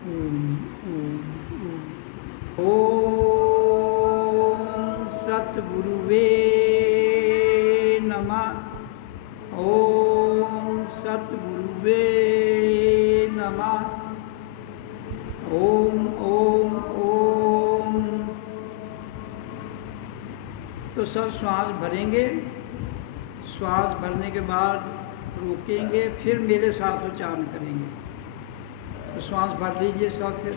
ओम ओम ओम सतगुरुवे नमः। ओम सतगुरुवे नमः। ओम ओम ओम। तो सब श्वास भरेंगे, श्वास भरने के बाद रोकेंगे, फिर मेरे साथ उच्चारण करेंगे। तो श्वास भर लीजिए सब फिर।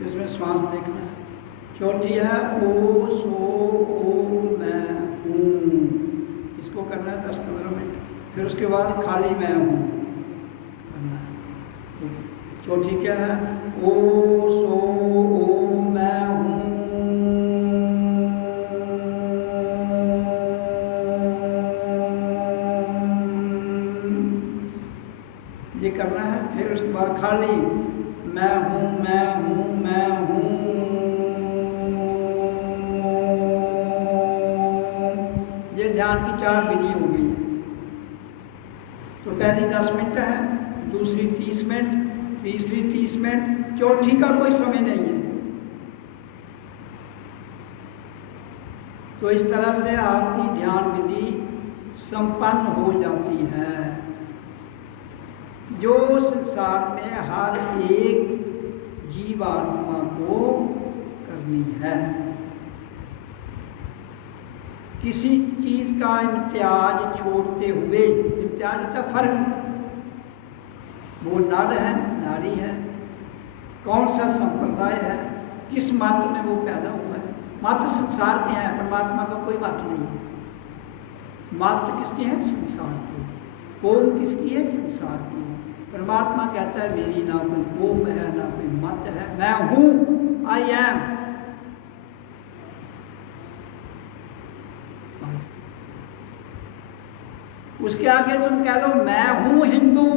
इसमें श्वास देखना है। चौथी है ओ सो ओ मैं हूँ, इसको करना है 10-15 मिनट। फिर उसके बाद खाली मैं हूँ करना है। तो चौथी क्या है? ओ सो ओ मैं हूँ, ये करना है। फिर उसके बाद खाली मैं हूँ मैं हूँ मैं हूँ, ये ध्यान की 4 विधि हो गई है। तो पहली 10 मिनट है, दूसरी 30 मिनट, तीसरी 30 मिनट, चौथी का कोई समय नहीं है। तो इस तरह से आपकी ध्यान विधि संपन्न हो जाती है, जो संसार में हर एक जीवात्मा को करनी है। किसी चीज का इम्तियाज छोड़ते हुए, इम्तियाज का फर्क, वो नर है नारी है, कौन सा संप्रदाय है, किस मत में वो पैदा हुआ है। मत संसार के हैं, परमात्मा का कोई मत नहीं है। मत किसके हैं? संसार के। कौम किसकी है? संसार की। परमात्मा कहता है मेरी ना कोई कौम है ना कोई मत है, मैं हूं, आई एम। बस उसके आगे तुम कह लो मैं हूं हिंदू,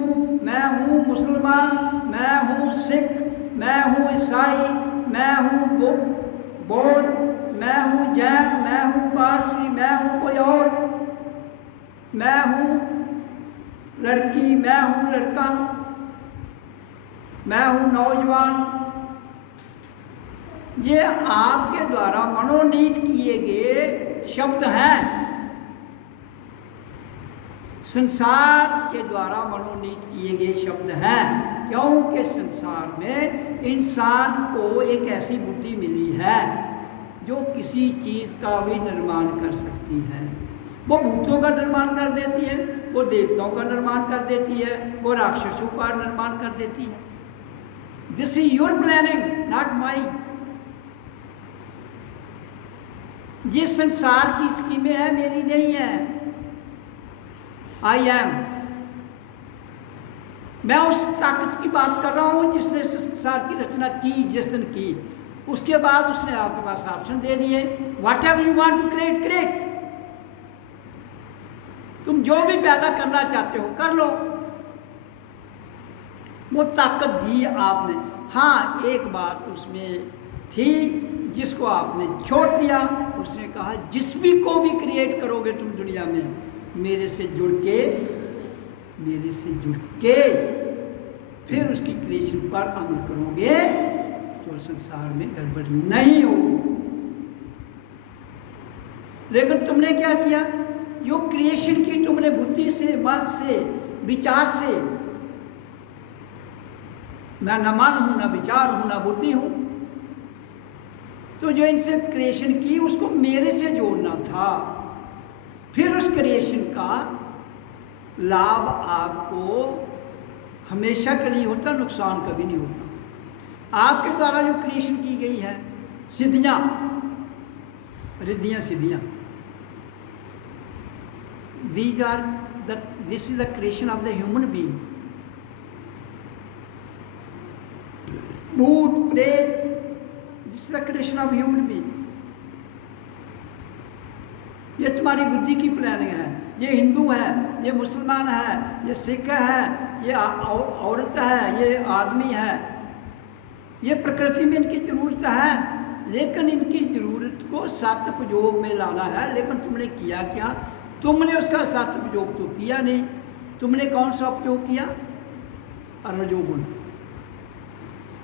मैं हूं मुसलमान, मैं हूं सिख, मैं हूं ईसाई, मैं हूं बौद्ध, मैं हूं जैन, मैं हूं पारसी, मैं हूं कोई और, मैं हूं लड़की, मैं हूं लड़का, मैं हूं नौजवान। ये आपके द्वारा मनोनीत किए गए शब्द हैं, संसार के द्वारा मनोनीत किए गए शब्द हैं। क्योंकि संसार में इंसान को एक ऐसी बुद्धि मिली है जो किसी चीज का भी निर्माण कर सकती है। वो भूतों का निर्माण कर देती है, वो देवताओं का निर्माण कर देती है, वो राक्षसों का निर्माण कर देती है। This is your planning, not my. जिस संसार की स्कीमें है मेरी नहीं है, आई एम। मैं उस ताकत की बात कर रहा हूं जिसने संसार की रचना की, जिस दिन की, उसके बाद उसने आपके पास ऑप्शन दे दिए, whatever you want to create create. तुम जो भी पैदा करना चाहते हो कर लो, वो ताकत दी आपने। हाँ, एक बात उसमें थी जिसको आपने छोड़ दिया। उसने कहा जिस भी को भी क्रिएट करोगे तुम दुनिया में, मेरे से जुड़ के फिर उसकी क्रिएशन पर अमल करोगे तो संसार में गड़बड़ नहीं होगी। लेकिन तुमने क्या किया? जो क्रिएशन की तुमने बुद्धि से, मन से, विचार से, मैं न मन हूं, न विचार हूं, न बुद्धि हूं, तो जो इनसे क्रिएशन की उसको मेरे से जोड़ना था। फिर उस क्रिएशन का लाभ आपको हमेशा के लिए होता, नुकसान कभी नहीं होता। आपके द्वारा जो क्रिएशन की गई है, सिद्धियां, रिद्धियां, सिद्धियां, this is the creation of the human being. Bhoot, Pret, this is the creation of human being. ये तुम्हारी बुद्धि की प्लानिंग है। ये हिंदू है, ये मुसलमान है, ये सिख है, ये औरत है, ये आदमी है। ये प्रकृति में इनकी ज़रूरत है, लेकिन इनकी ज़रूरत को सदुपयोग में लाना है। लेकिन तुमने किया क्या? तुमने उसका सदुपयोग तो किया नहीं। तुमने कौन सा उपयोग किया? रजोगुण,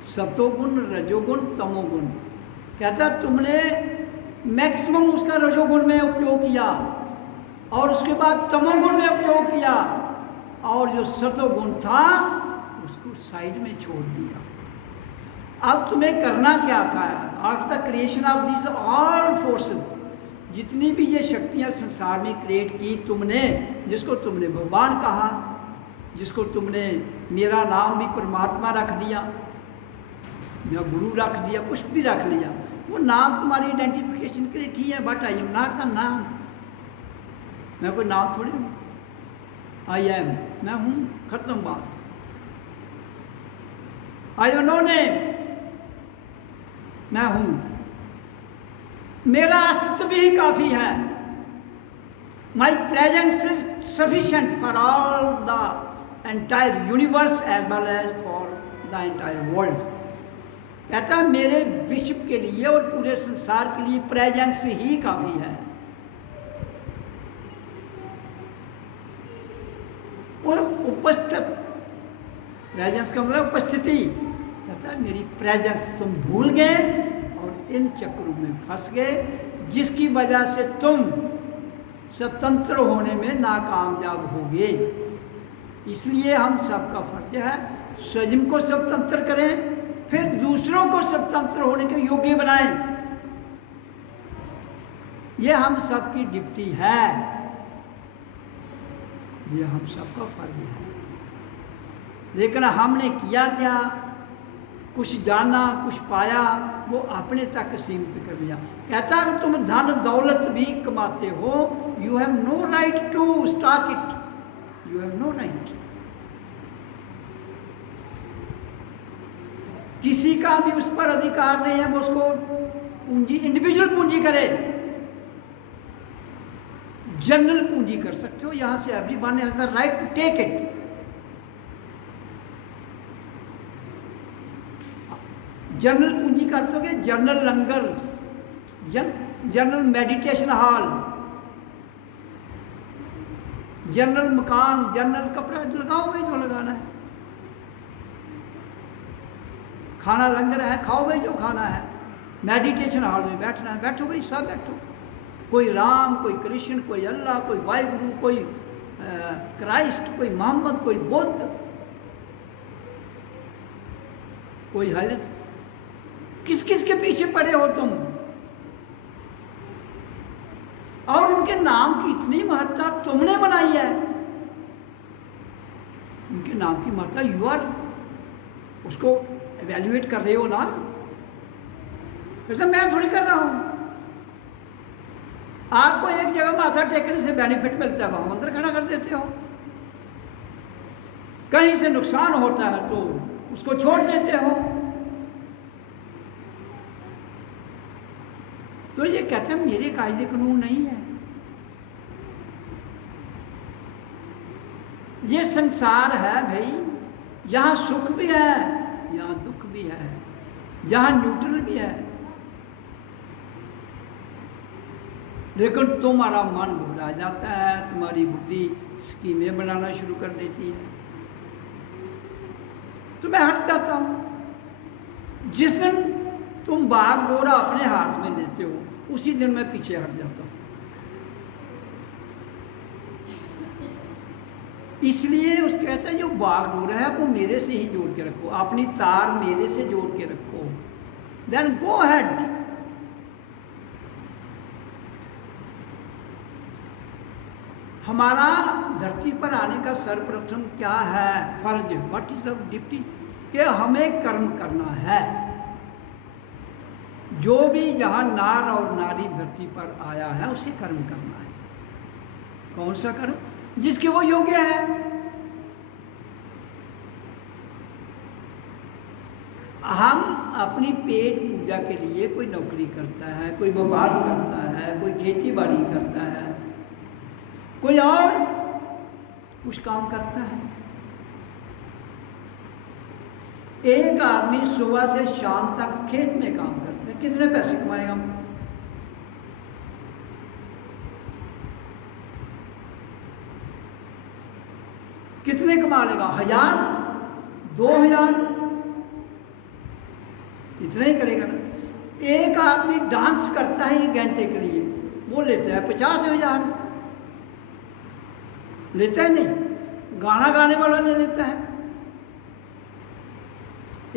सतोगुण, रजोगुण, तमोगुण। कहता तुमने मैक्सिमम उसका रजोगुण में उपयोग किया और उसके बाद तमोगुण में उपयोग किया, और जो सतोगुण था उसको साइड में छोड़ दिया। अब तुम्हें करना क्या था? After the creation of this all forces, जितनी भी ये शक्तियाँ संसार में क्रिएट की तुमने, जिसको तुमने भगवान कहा, जिसको तुमने मेरा नाम भी परमात्मा रख दिया, या गुरु रख दिया, कुछ भी रख लिया, वो नाम तुम्हारी आइडेंटिफिकेशन के लिए ठीक है, but I am not the नाम। मैं कोई नाम थोड़ी हूँ। आई एम, मैं हूँ, खत्म बात। आई हैव नो नेम, मैं हूँ, मेरा अस्तित्व भी ही काफी है। My presence is sufficient for all the entire universe as well as for the entire world. कहता है मेरे विश्व के लिए और पूरे संसार के लिए प्रेजेंस ही काफी है। और उपस्थित, प्रेजेंस का मतलब उपस्थिति। कहता है मेरी प्रेजेंस तुम भूल गए और इन चक्रों में फंस गए, जिसकी वजह से तुम स्वतंत्र होने में नाकामयाब होगे। इसलिए हम सबका फर्ज है स्वयं को स्वतंत्र करें, फिर दूसरों को स्वतंत्र होने के योग्य बनाएं। ये हम सबकी ड्यूटी है, ये हम सबका फर्ज है। लेकिन हमने किया क्या? कुछ जाना, कुछ पाया, वो अपने तक सीमित कर लिया। कहता है तुम धन दौलत भी कमाते हो, you have no right to stock it, you have no right. किसी का भी उस पर अधिकार नहीं है वो उसको पूंजी, इंडिविजुअल पूंजी करे। जनरल पूंजी कर सकते हो, यहां से everyone has the right to take it. General पूंजी कर सकोगे, general langar, general meditation hall, general मकान, जनरल कपड़ा लगाओ भाई जो लगाना है। खाना लंगर है, खाओ भाई जो खाना है। मेडिटेशन हॉल में बैठना है, बैठो भाई, सब बैठो। कोई राम, कोई कृष्ण, कोई अल्लाह, कोई वाहिगुरु, कोई क्राइस्ट, कोई मोहम्मद, कोई बुद्ध, कोई हर, किस किस के पीछे पड़े हो तुम? और उनके नाम की इतनी महत्ता तुमने बनाई है। उनके नाम की महत्ता यू आर उसको एवेल्युएट कर रहे हो ना, जैसे मैं थोड़ी कर रहा हूं। आपको एक जगह माथा टेकने से बेनिफिट मिलता है, वहां मंदिर खड़ा कर देते हो। कहीं से नुकसान होता है तो उसको छोड़ देते हो। तो ये कहते हैं मेरे कायदे कानून नहीं है। ये संसार है भाई, यहां सुख भी है, यहां दुख भी है, यहां न्यूट्रल भी है। लेकिन तुम्हारा मन घबरा जाता है, तुम्हारी बुद्धि स्कीमें बनाना शुरू कर देती है, तो मैं हट जाता हूं। जिस दिन तुम बाग डोरा अपने हाथ में लेते हो, उसी दिन मैं पीछे हट जाता हूं। इसलिए उस कहते हैं जो बाग डोरा है वो मेरे से ही जोड़ के रखो, अपनी तार मेरे से जोड़ के रखो, देन गो अहेड। हमारा धरती पर आने का सर्वप्रथम क्या है फर्ज, व्हाट इज द ड्यूटी, कि हमें कर्म करना है। जो भी जहां नार और नारी धरती पर आया है उसे कर्म करना है। कौन सा कर्म? जिसके वो योग्य है। हम अपनी पेट पूजा के लिए कोई नौकरी करता है, कोई व्यापार करता है, कोई खेती बाड़ी करता है, कोई और कुछ काम करता है। एक आदमी सुबह से शाम तक खेत में काम करता है, कितने पैसे कमाएगा? कितने कमा लेगा? 1000, 2000, इतना ही करेगा ना। एक आदमी डांस करता है 1 घंटे के लिए, वो लेता है 50,000। लेता है नहीं, गाना गाने वाला ले लेता है।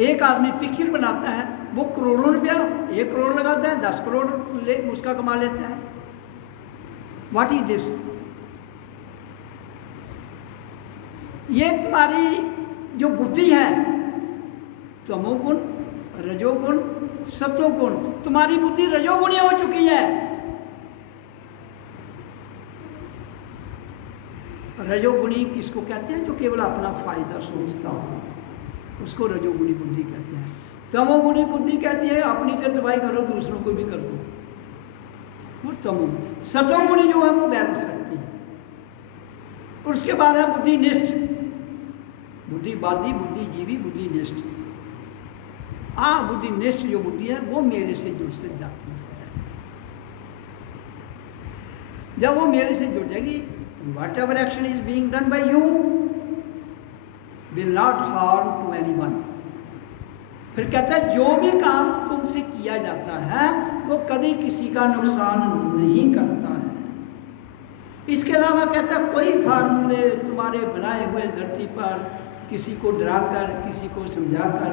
एक आदमी पिक्चर बनाता है, वो करोड़ों रुपया, 1 करोड़ लगाता है, 10 करोड़ उसका कमा लेता है। What is this? ये तुम्हारी जो बुद्धि है, तमोगुण रजोगुण सतोगुण। तुम्हारी बुद्धि रजोगुणी हो चुकी है। रजोगुणी किसको कहते हैं? जो केवल अपना फायदा सोचता हो, उसको रजोगुणी बुद्धि कहते हैं। तमोगुणी बुद्धि कहती है अपनी तो दवाई करो, दूसरों को भी कर दो, वो तमोगुणी। सतोगुणी जो है वो बैलेंस रखती है। उसके बाद है बुद्धिनिष्ठ, बुद्धिवादी, बुद्धिजीवी, बुद्धिनिष्ठ। बुद्धिनिष्ठ जो बुद्धि है वो मेरे से जुड़ से जाती है। जब वो मेरे से जुड़ जाएगी, whatever action is being done by you will not harm to anyone। फिर कहता है जो भी काम तुमसे किया जाता है वो कभी किसी का नुकसान नहीं करता है। इसके अलावा कहता है कोई फार्मूले तुम्हारे बनाए हुए धरती पर किसी को डराकर, किसी को समझाकर,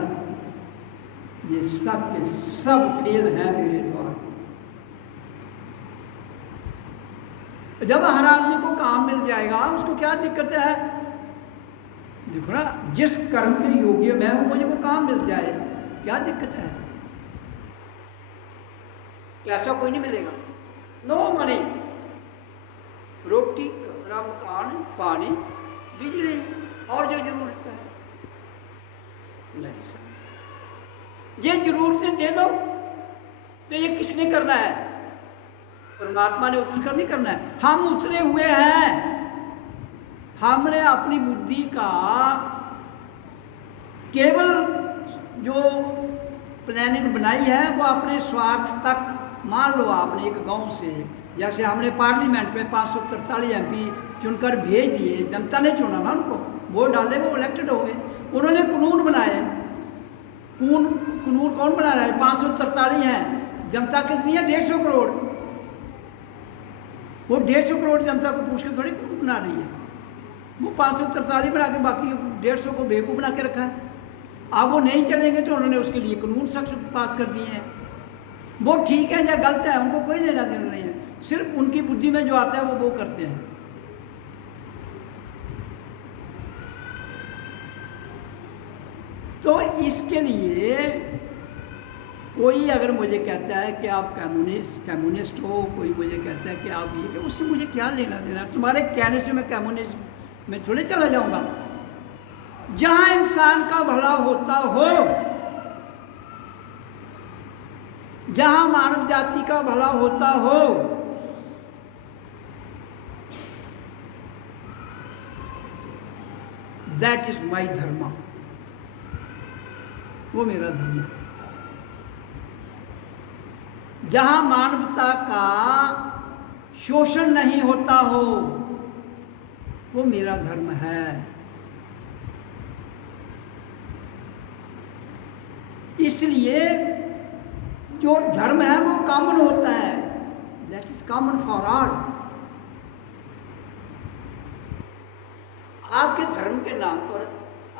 ये सब के सब फेल है मेरे द्वारा। जब हर आदमी को काम मिल जाएगा, उसको क्या दिक्कत है? देखो ना, जिस कर्म के योग्य मैं हूं मुझे वो काम मिल जाए, क्या दिक्कत है? पैसा कोई नहीं मिलेगा, नो मनी, रोटी, कपड़ा, मकान, पानी, बिजली और जो जरूरत है ये जरूरतें दे दो। तो ये किसने करना है? परमात्मा ने उतर कर नहीं करना है। हम उतरे हुए हैं। हमने अपनी बुद्धि का केवल जो प्लानिंग बनाई है वो अपने स्वार्थ तक। मान लो आपने एक गांव से, जैसे हमने पार्लियामेंट में 543 MP चुनकर भेज दिए, जनता ने चुना ना उनको, वोट डाले, वो इलेक्टेड हो गए। उन्होंने कानून बनाए। कानून कौन बना रहा है? 543 हैं, जनता कितनी है? 150 करोड़। वो 150 करोड़ जनता को पूछ के थोड़ी कानून बना रही है। वो 543 बना के बाकी 150 को बेवकूफ़ बना के रखा है। अब वो नहीं चलेंगे तो उन्होंने उसके लिए कानून सख्त पास कर दिए हैं। वो ठीक है या गलत है उनको कोई लेना देना नहीं है, सिर्फ उनकी बुद्धि में जो आता है वो करते हैं। तो इसके लिए कोई अगर मुझे कहता है कि आप कम्युनिस्ट हो, कोई मुझे कहता है कि आप ये, उससे मुझे क्या लेना देना? तुम्हारे कहने से मैं कम्युनिस्ट में थोड़े चला जाऊंगा। जहां इंसान का भला होता हो, जहां मानव जाति का भला होता हो, दैट इज माई धर्म, वो मेरा धर्म है। जहां मानवता का शोषण नहीं होता हो, वो मेरा धर्म है। इसलिए जो धर्म है वो कॉमन होता है, that is common for all. आपके धर्म के नाम पर,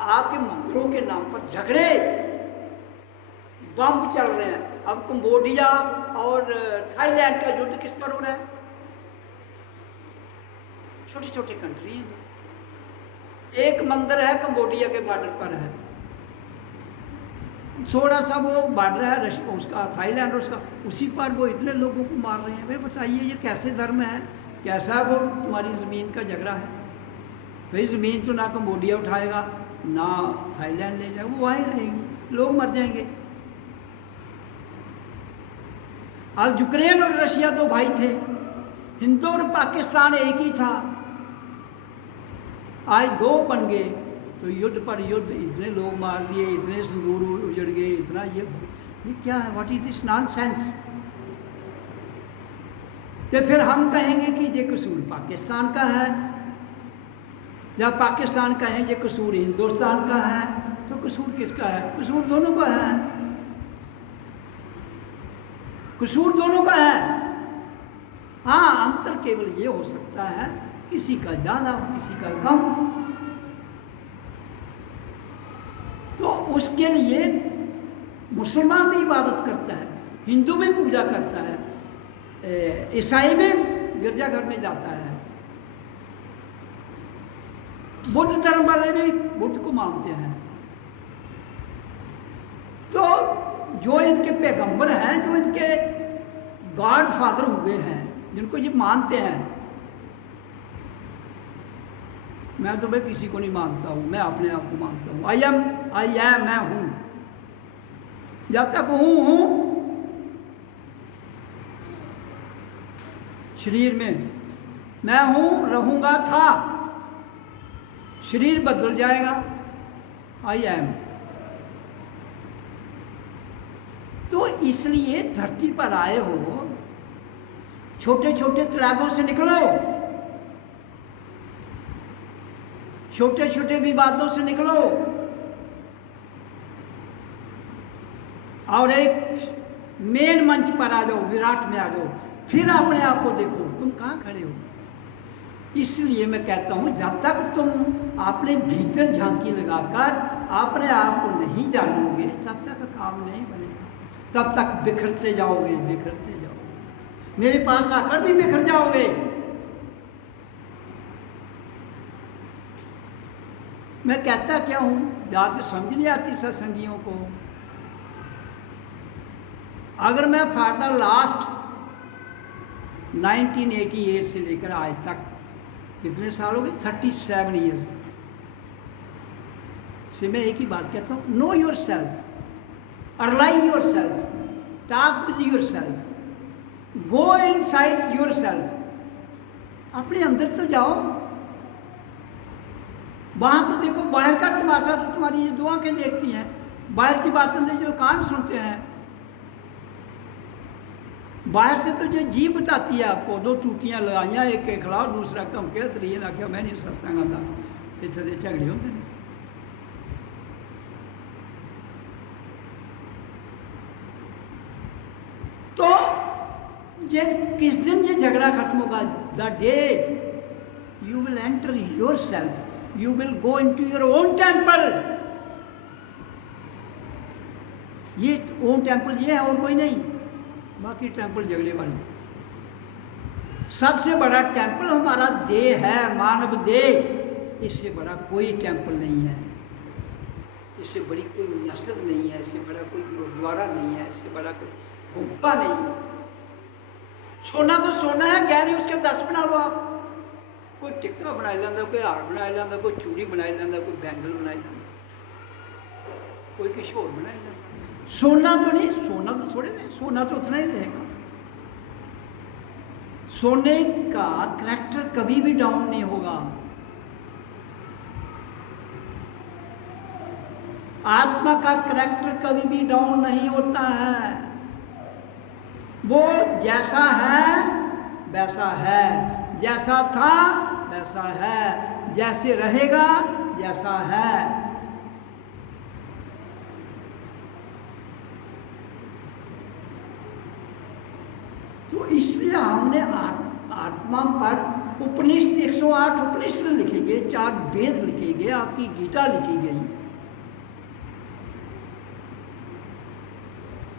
आपके मंदिरों के नाम पर झगड़े, बम चल रहे हैं। अब कंबोडिया और थाईलैंड का युद्ध किस पर हो रहा है? छोटी छोटी कंट्री है। एक मंदिर है कंबोडिया के बॉर्डर पर है, थोड़ा सा वो बॉर्डर है उसका, थाईलैंड उसका, उसी पर वो इतने लोगों को मार रहे हैं। भाई बताइए ये कैसे धर्म है? कैसा वो तुम्हारी ज़मीन का झगड़ा है? भाई ज़मीन तो ना कंबोडिया उठाएगा ना थाईलैंड ले जाएगा, वो वहीं रहेंगे, लोग मर जाएंगे। आज यूक्रेन और रशिया दो भाई थे, हिंदू और पाकिस्तान एक ही था, आज दो बन गए। तो युद्ध पर युद्ध, इतने लोग मार दिए, इतने सिंदूर उजड़ गए, इतना ये क्या है? What is this nonsense? तो फिर हम कहेंगे कि ये कसूर पाकिस्तान का है, या पाकिस्तान कहें ये कसूर हिंदुस्तान का है, तो कसूर किसका है? कसूर दोनों का है, कसूर दोनों का है। हाँ, अंतर केवल ये हो सकता है किसी का ज़्यादा किसी का कम। तो उसके लिए मुसलमान भी इबादत करता है, हिंदू भी पूजा करता है, ईसाई में गिरजाघर में जाता है, बुद्ध धर्म वाले भी बुद्ध को मानते हैं। तो जो इनके पैगंबर हैं, जो इनके गॉड फादर हुए हैं, जिनको ये मानते हैं, मैं तो भाई किसी को नहीं मानता हूँ, मैं अपने आप को मानता हूँ। आई एम, मैं हूँ। जब तक हूँ शरीर में, मैं हूँ, रहूँगा, था, शरीर बदल जाएगा। I am. तो इसलिए धरती पर आए हो, छोटे छोटे तलाकों से निकलो, छोटे छोटे विवादों से निकलो और एक मेन मंच पर आ जाओ, विराट में आ जाओ, फिर अपने आप को देखो तुम कहाँ खड़े हो। इसलिए मैं कहता हूँ जब तक तुम अपने भीतर झांकी लगाकर अपने आप को नहीं जानोगे तब तक काम नहीं बनेगा, तब तक बिखरते जाओगे, बिखरते जाओगे, मेरे पास आकर भी बिखर जाओगे। मैं कहता क्या हूँ, ज़्यादा समझ नहीं आती सत्संगियों को। अगर मैं फॉर द लास्ट 1988 से लेकर आज तक कितने साल हो गए, 37 ईयर्स से मैं एक ही बात कहता हूँ, know your self, alive your self, talk with your self, go inside your self. अपने अंदर तो जाओ, वहाँ तो देखो, बाहर का तमाशा तो तुम्हारी ये दो आंखें देखती हैं, बाहर की बातें जो कान सुनते हैं, बाहर से तो जो जी बताती है आपको, दो टूटियाँ लगाइया, एक के खिलाफ दूसरा कम के तरीके ना आख्या मैं नहीं सत्संग आता, इतने दे झगड़े होते हैं। तो ये किस दिन ये झगड़ा खत्म होगा? The day you will enter your self, you will go into your own temple। ये ओन टेम्पल ये है और कोई नहीं, बाकी टेम्पल झगड़े वाले। सबसे बड़ा टेम्पल हमारा देह है, मानव देह, इससे बड़ा कोई टेम्पल नहीं है, इससे बड़ी कोई मस्जिद नहीं है, इससे बड़ा कोई गुरुद्वारा नहीं है, इससे बड़ा कोई गुम्फा नहीं है। सोना तो सोना है, गहने उसके 10 बना लो आप, कोई टिक्का बना लेंदा, कोई हार बना लेंदा, कोई चूड़ी बना लेंदा, कोई बैंगल बना लेंदा, कोई कुछ और बना लेंदा। सोना तो नहीं, सोना तो थोड़े नहीं, सोना तो उतना ही रहेगा। सोने का करैक्टर कभी भी डाउन नहीं होगा। आत्मा का करैक्टर कभी भी डाउन नहीं होता है, वो जैसा है वैसा है, जैसा था वैसा है, जैसे रहेगा जैसा है। तो इसलिए हमने आत्मा पर उपनिषद 108 उपनिषद लिखे गए, 4 वेद लिखे गए, आपकी गीता लिखी गई,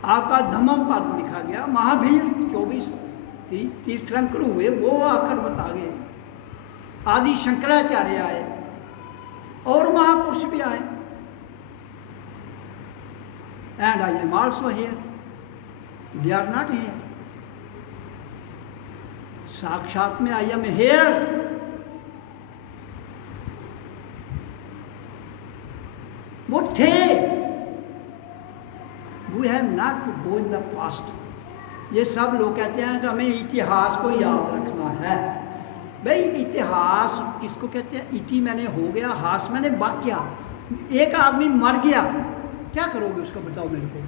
आपका धम्म पद लिखा गया, महावीर 24 तीर्थंकर हुए वो आकर बता गए, आदि शंकराचार्य आए और महापुरुष भी आए। And I am also here, they are not here. साक्षात में आई एम हियर। वो थे, we have not to go in the past. ये सब लोग कहते हैं कि हमें इतिहास को याद रखना है। भाई इतिहास किसको कहते हैं? इति मैंने हो गया, हास मैंने वाक्या। एक आदमी मर गया, क्या करोगे उसका बताओ मेरे को,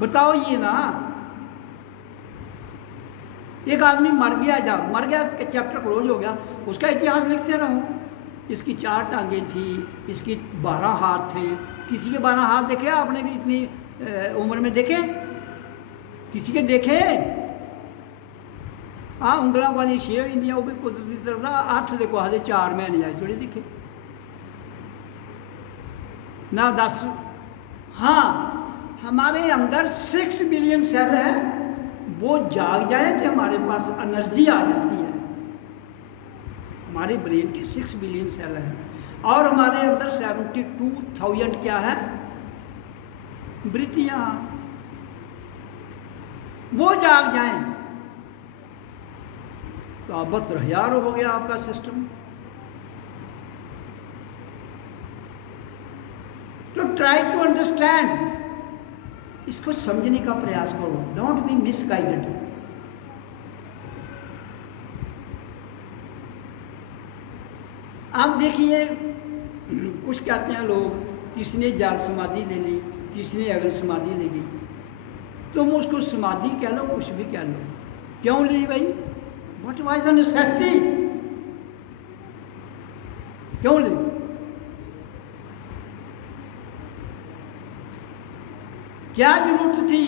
बताओ ये ना। एक आदमी मर गया, जब मर गया चैप्टर क्लोज हो गया, उसका इतिहास लिखते रहो। इसकी 4 टांगें थी, इसकी 12 हाथ थे। किसी के 12 हाथ देखे आपने भी इतनी उम्र में देखे? किसी के देखे? हाँ, उंगलों वाली 6 इंडिया वो भी कुदरती तरफ 8 देखो, आधे 4 महीने आए थोड़े दिखे ना 10। हाँ, हमारे अंदर 6 बिलियन सेल है, वो जाग जाए कि हमारे पास एनर्जी आ जाती है। हमारे ब्रेन के 6 बिलियन सेल हैं और हमारे अंदर 72,000 क्या है? वृत्तियाँ। वो जाग जाएं, तो आप बस रहियार हो गया आपका सिस्टम। तो ट्राई टू अंडरस्टैंड, इसको समझने का प्रयास करो, डोंट बी मिसगाइडेड। आप देखिए, कुछ कहते हैं लोग, किसने जाग समाधि ले ली, किसने अगल समाधि ले ली, तुम उसको समाधि कह लो, कुछ भी कह लो, क्यों ली भाई? What was the necessity? क्यों ली? क्या जरूरत थी?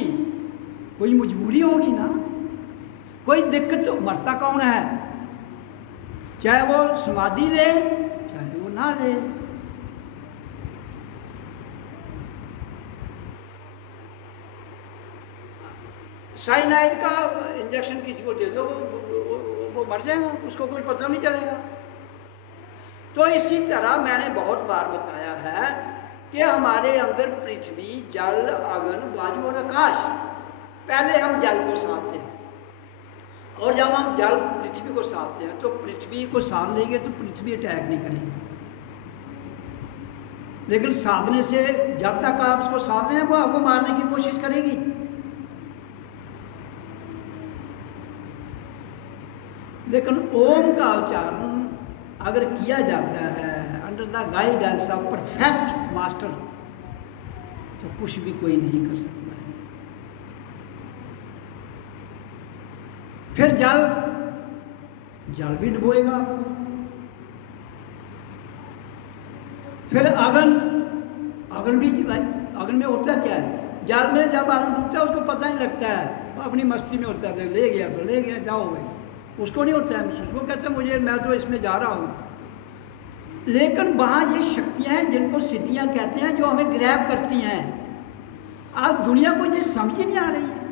कोई मजबूरी होगी ना, कोई दिक्कत। तो मरता कौन है? चाहे वो समाधि ले चाहे वो ना ले। साइनाइड का इंजेक्शन किसी को दे दो, वो मर जाएगा, उसको कोई पता नहीं चलेगा। तो इसी तरह मैंने बहुत बार बताया है कि हमारे अंदर पृथ्वी, जल, अग्नि, वायु और आकाश, पहले हम जल को साधते हैं, और जब हम जल पृथ्वी को साधते हैं तो पृथ्वी को साध लेंगे तो पृथ्वी अटैक नहीं करेगी। लेकिन साधने से, जब तक आप उसको साध रहे हैं, वो आपको मारने की कोशिश करेगी। लेकिन ओम का उच्चारण अगर किया जाता है under the guidance of perfect master, तो कुछ भी कोई नहीं कर सकता है। फिर जल भी डुबोएगा आपको। फिर अगन भी, अगन में होता क्या है? जल में जब अगन डूबता है उसको पता नहीं लगता है, वो अपनी मस्ती में होता है, ले गया तो ले गया, जाओ भाई, उसको नहीं होता है महसूस। वो कहता है मुझे, मैं तो इसमें जा रहा हूँ। लेकिन वहाँ ये शक्तियाँ हैं जिनको सिद्धियाँ कहते हैं, जो हमें ग्रैब करती हैं। आज दुनिया को ये समझ ही नहीं आ रही है।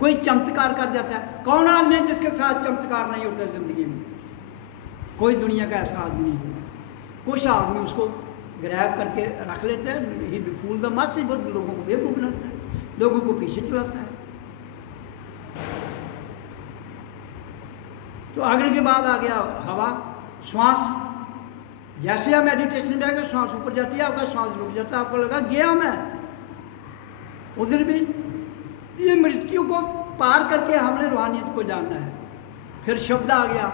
कोई चमत्कार कर जाता है, कौन आदमी है जिसके साथ चमत्कार नहीं होता जिंदगी में? कोई दुनिया का ऐसा आदमी नहीं होगा। कुछ आदमी उसको ग्रैब करके रख लेते हैं, ही फूल द मस, लोगों को बेवकूफ बनाता है, लोगों को पीछे चलाता है। तो आगे के बाद आ गया हवा, श्वास। जैसे आप मेडिटेशन में आगे श्वास ऊपर जाती है, आपका श्वास रुक जाता है, आपको लगा गया मैं। उधर भी ये मृत्यु को पार करके हमने रूहानियत को जानना है। फिर शब्द आ गया,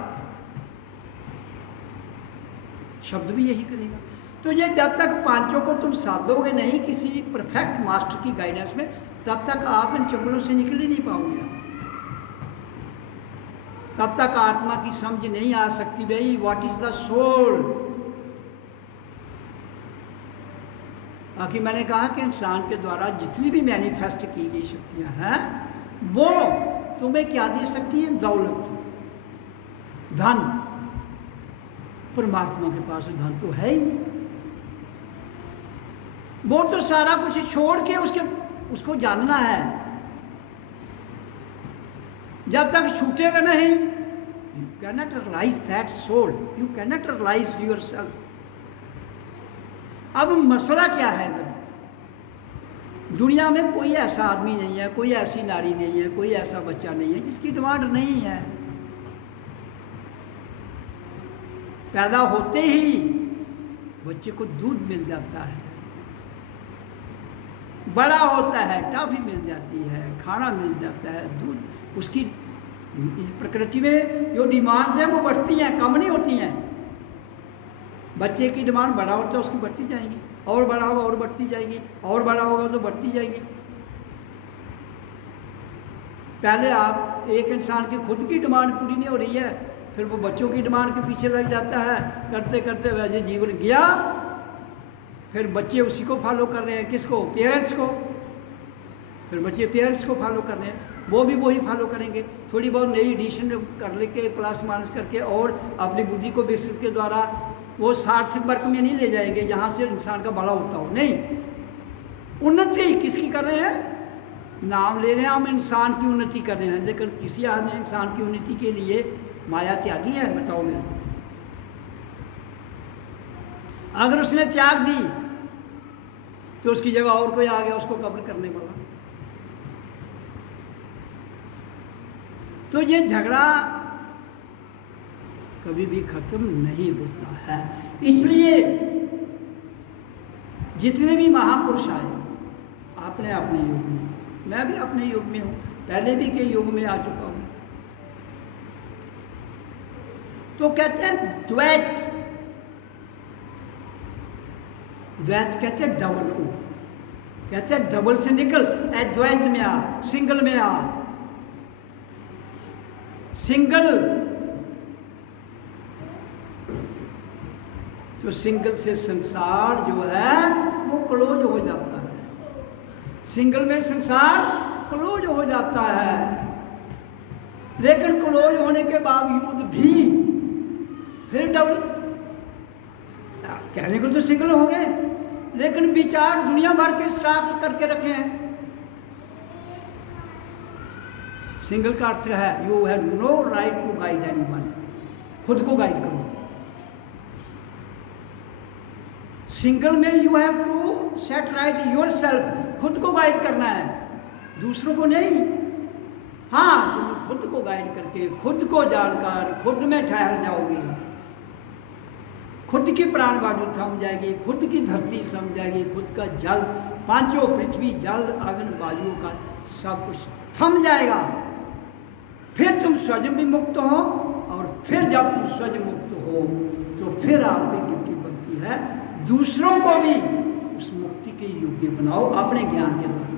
शब्द भी यही करेगा। तो ये जब तक पांचों को तुम साधोगे नहीं किसी परफेक्ट मास्टर की गाइडेंस में, तब तक आप इन चक्रों से निकल ही नहीं पाओगे। तब तक आत्मा की समझ नहीं आ सकती भाई, व्हाट इज द सोल। बाकी मैंने कहा कि इंसान के द्वारा जितनी भी मैनिफेस्ट की गई शक्तियां हैं, वो तुम्हें क्या दे सकती हैं? दौलत, धन। परमात्मा के पास धन तो है ही नहीं। वो तो सारा कुछ छोड़ के उसको जानना है। जब तक छूटेगा नहीं, you cannot realise that soul, you cannot realise yourself. अब मसला क्या है? इधर दुनिया में कोई ऐसा आदमी नहीं है, कोई ऐसी नारी नहीं है, कोई ऐसा बच्चा नहीं है जिसकी डिमांड नहीं है। पैदा होते ही बच्चे को दूध मिल जाता है, बड़ा होता है टॉफी मिल जाती है, खाना मिल जाता है, दूध। उसकी प्रकृति में जो डिमांड्स हैं वो बढ़ती हैं, कम नहीं होती हैं। बच्चे की डिमांड बड़ा होता है, उसकी बढ़ती जाएगी, और बड़ा होगा और बढ़ती जाएगी, और बड़ा होगा तो बढ़ती जाएगी। पहले आप एक इंसान की खुद की डिमांड पूरी नहीं हो रही है, फिर वो बच्चों की डिमांड के पीछे लग जाता है, करते करते वैसे जीवन गया। फिर बच्चे उसी को फॉलो कर रहे हैं, किसको? पेरेंट्स को। फिर बच्चे पेरेंट्स को फॉलो कर रहे हैं, वो भी वही फॉलो करेंगे। थोड़ी बहुत नई एडिशन कर लेके, प्लस माइनस करके, और अपनी बुद्धि को विकसित के द्वारा वो सार्थक वर्ग में नहीं ले जाएंगे जहाँ से इंसान का बड़ा होता हो। नहीं, उन्नति किसकी कर रहे हैं? नाम ले रहे हैं हम, इंसान की उन्नति कर रहे हैं। लेकिन किसी आदमी इंसान की उन्नति के लिए माया त्यागी है? बताओ मेरे को। अगर उसने त्याग दी तो उसकी जगह और कोई आ गया उसको कब्र करने वाला। तो ये झगड़ा कभी भी खत्म नहीं होता है। इसलिए जितने भी महापुरुष आए अपने अपने युग में, मैं भी अपने युग में हूँ, पहले भी के युग में आ चुका हूँ, तो कहते हैं द्वैत। द्वैत कहते हैं डबल को, कहते हैं डबल से निकल, अद्वैत में आ, सिंगल में आ। सिंगल तो सिंगल से संसार जो है वो क्लोज हो जाता है, सिंगल में संसार क्लोज हो जाता है। लेकिन क्लोज होने के बावजूद भी फिर डबल, कहने को तो सिंगल हो गए, लेकिन विचार दुनिया भर के स्टार्ट करके रखे हैं। सिंगल का अर्थ है you have no right to guide anyone, खुद को गाइड करो। सिंगल में you have to set right yourself, खुद को गाइड करना है, दूसरों को नहीं। हाँ, तुम खुद को गाइड करके, खुद को जानकर खुद में ठहर जाओगे, खुद की प्राण वायु थम जाएगी, खुद की धरती सम जाएगी, खुद का जल, पांचों पृथ्वी जल अग्नि वायु का सब कुछ थम जाएगा। फिर तुम स्वयं भी मुक्त हो, और फिर जब तुम स्वयं मुक्त हो तो फिर आपकी ड्यूटी बनती है दूसरों को भी उस मुक्ति के योग्य बनाओ अपने ज्ञान के द्वारा।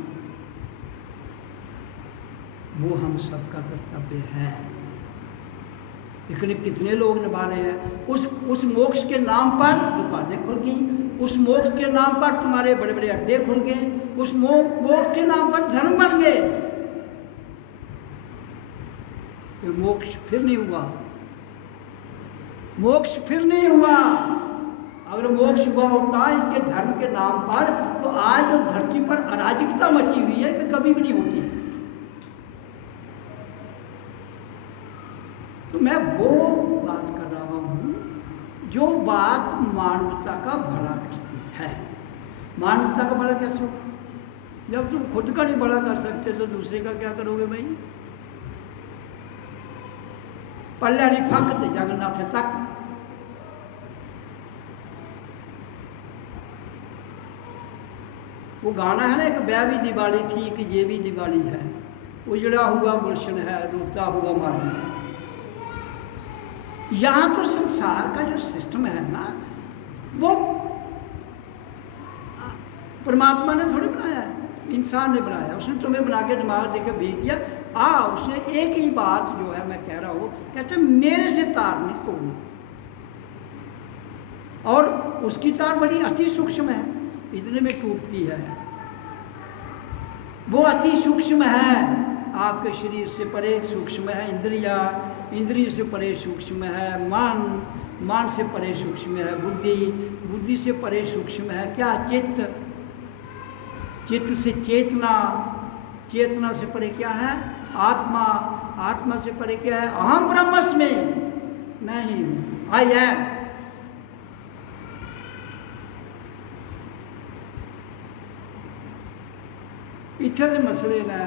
वो हम सबका कर्तव्य है। लेकिन कितने लोग निभा रहे हैं? उस मोक्ष के नाम पर दुकानें खुल गई, उस मोक्ष के नाम पर तुम्हारे बड़े बड़े अड्डे खुल गए, उस मोक्ष के नाम पर धर्म बन गए। तो मोक्ष फिर नहीं हुआ, मोक्ष फिर नहीं हुआ। अगर मोक्ष हुआ होता इनके धर्म के नाम पर, तो आज जो धरती पर अराजकता मची हुई है कि कभी भी नहीं होती। तो मैं वो बात कर रहा हूँ जो बात मानवता का भला करती है। मानवता का भला कैसे होगा? जब तुम खुद का नहीं भला कर सकते तो दूसरे का क्या करोगे भाई? पल्ला नहीं फकते जगन्नाथ तक। वो गाना है ना, एक वह भी दिवाली थी कि ये भी दिवाली है, उजड़ा हुआ गुलशन है, डूबता हुआ माली। यहाँ तो संसार का जो सिस्टम है ना, वो परमात्मा ने थोड़ी बनाया है, इंसान ने बनाया। उसने तुम्हें बना के दिमाग देकर भेज दिया। उसने एक ही बात जो है मैं कह रहा हूँ, कहते मेरे से तार नहीं तोड़ना, और उसकी तार बड़ी अति सूक्ष्म है, इतने में टूटती है। वो अति सूक्ष्म है, आपके शरीर से परे सूक्ष्म है इंद्रिया, इंद्रिय से परे सूक्ष्म है मन, मन से परे सूक्ष्म है बुद्धि, बुद्धि से परे सूक्ष्म है क्या? चित्त, चित्त से चेतना, चेतना से परे क्या है? आत्मा, आत्मा से परे क्या है? अहम ब्रह्मस्मि, मैं ही हूँ, आई एम। इतने मसले ना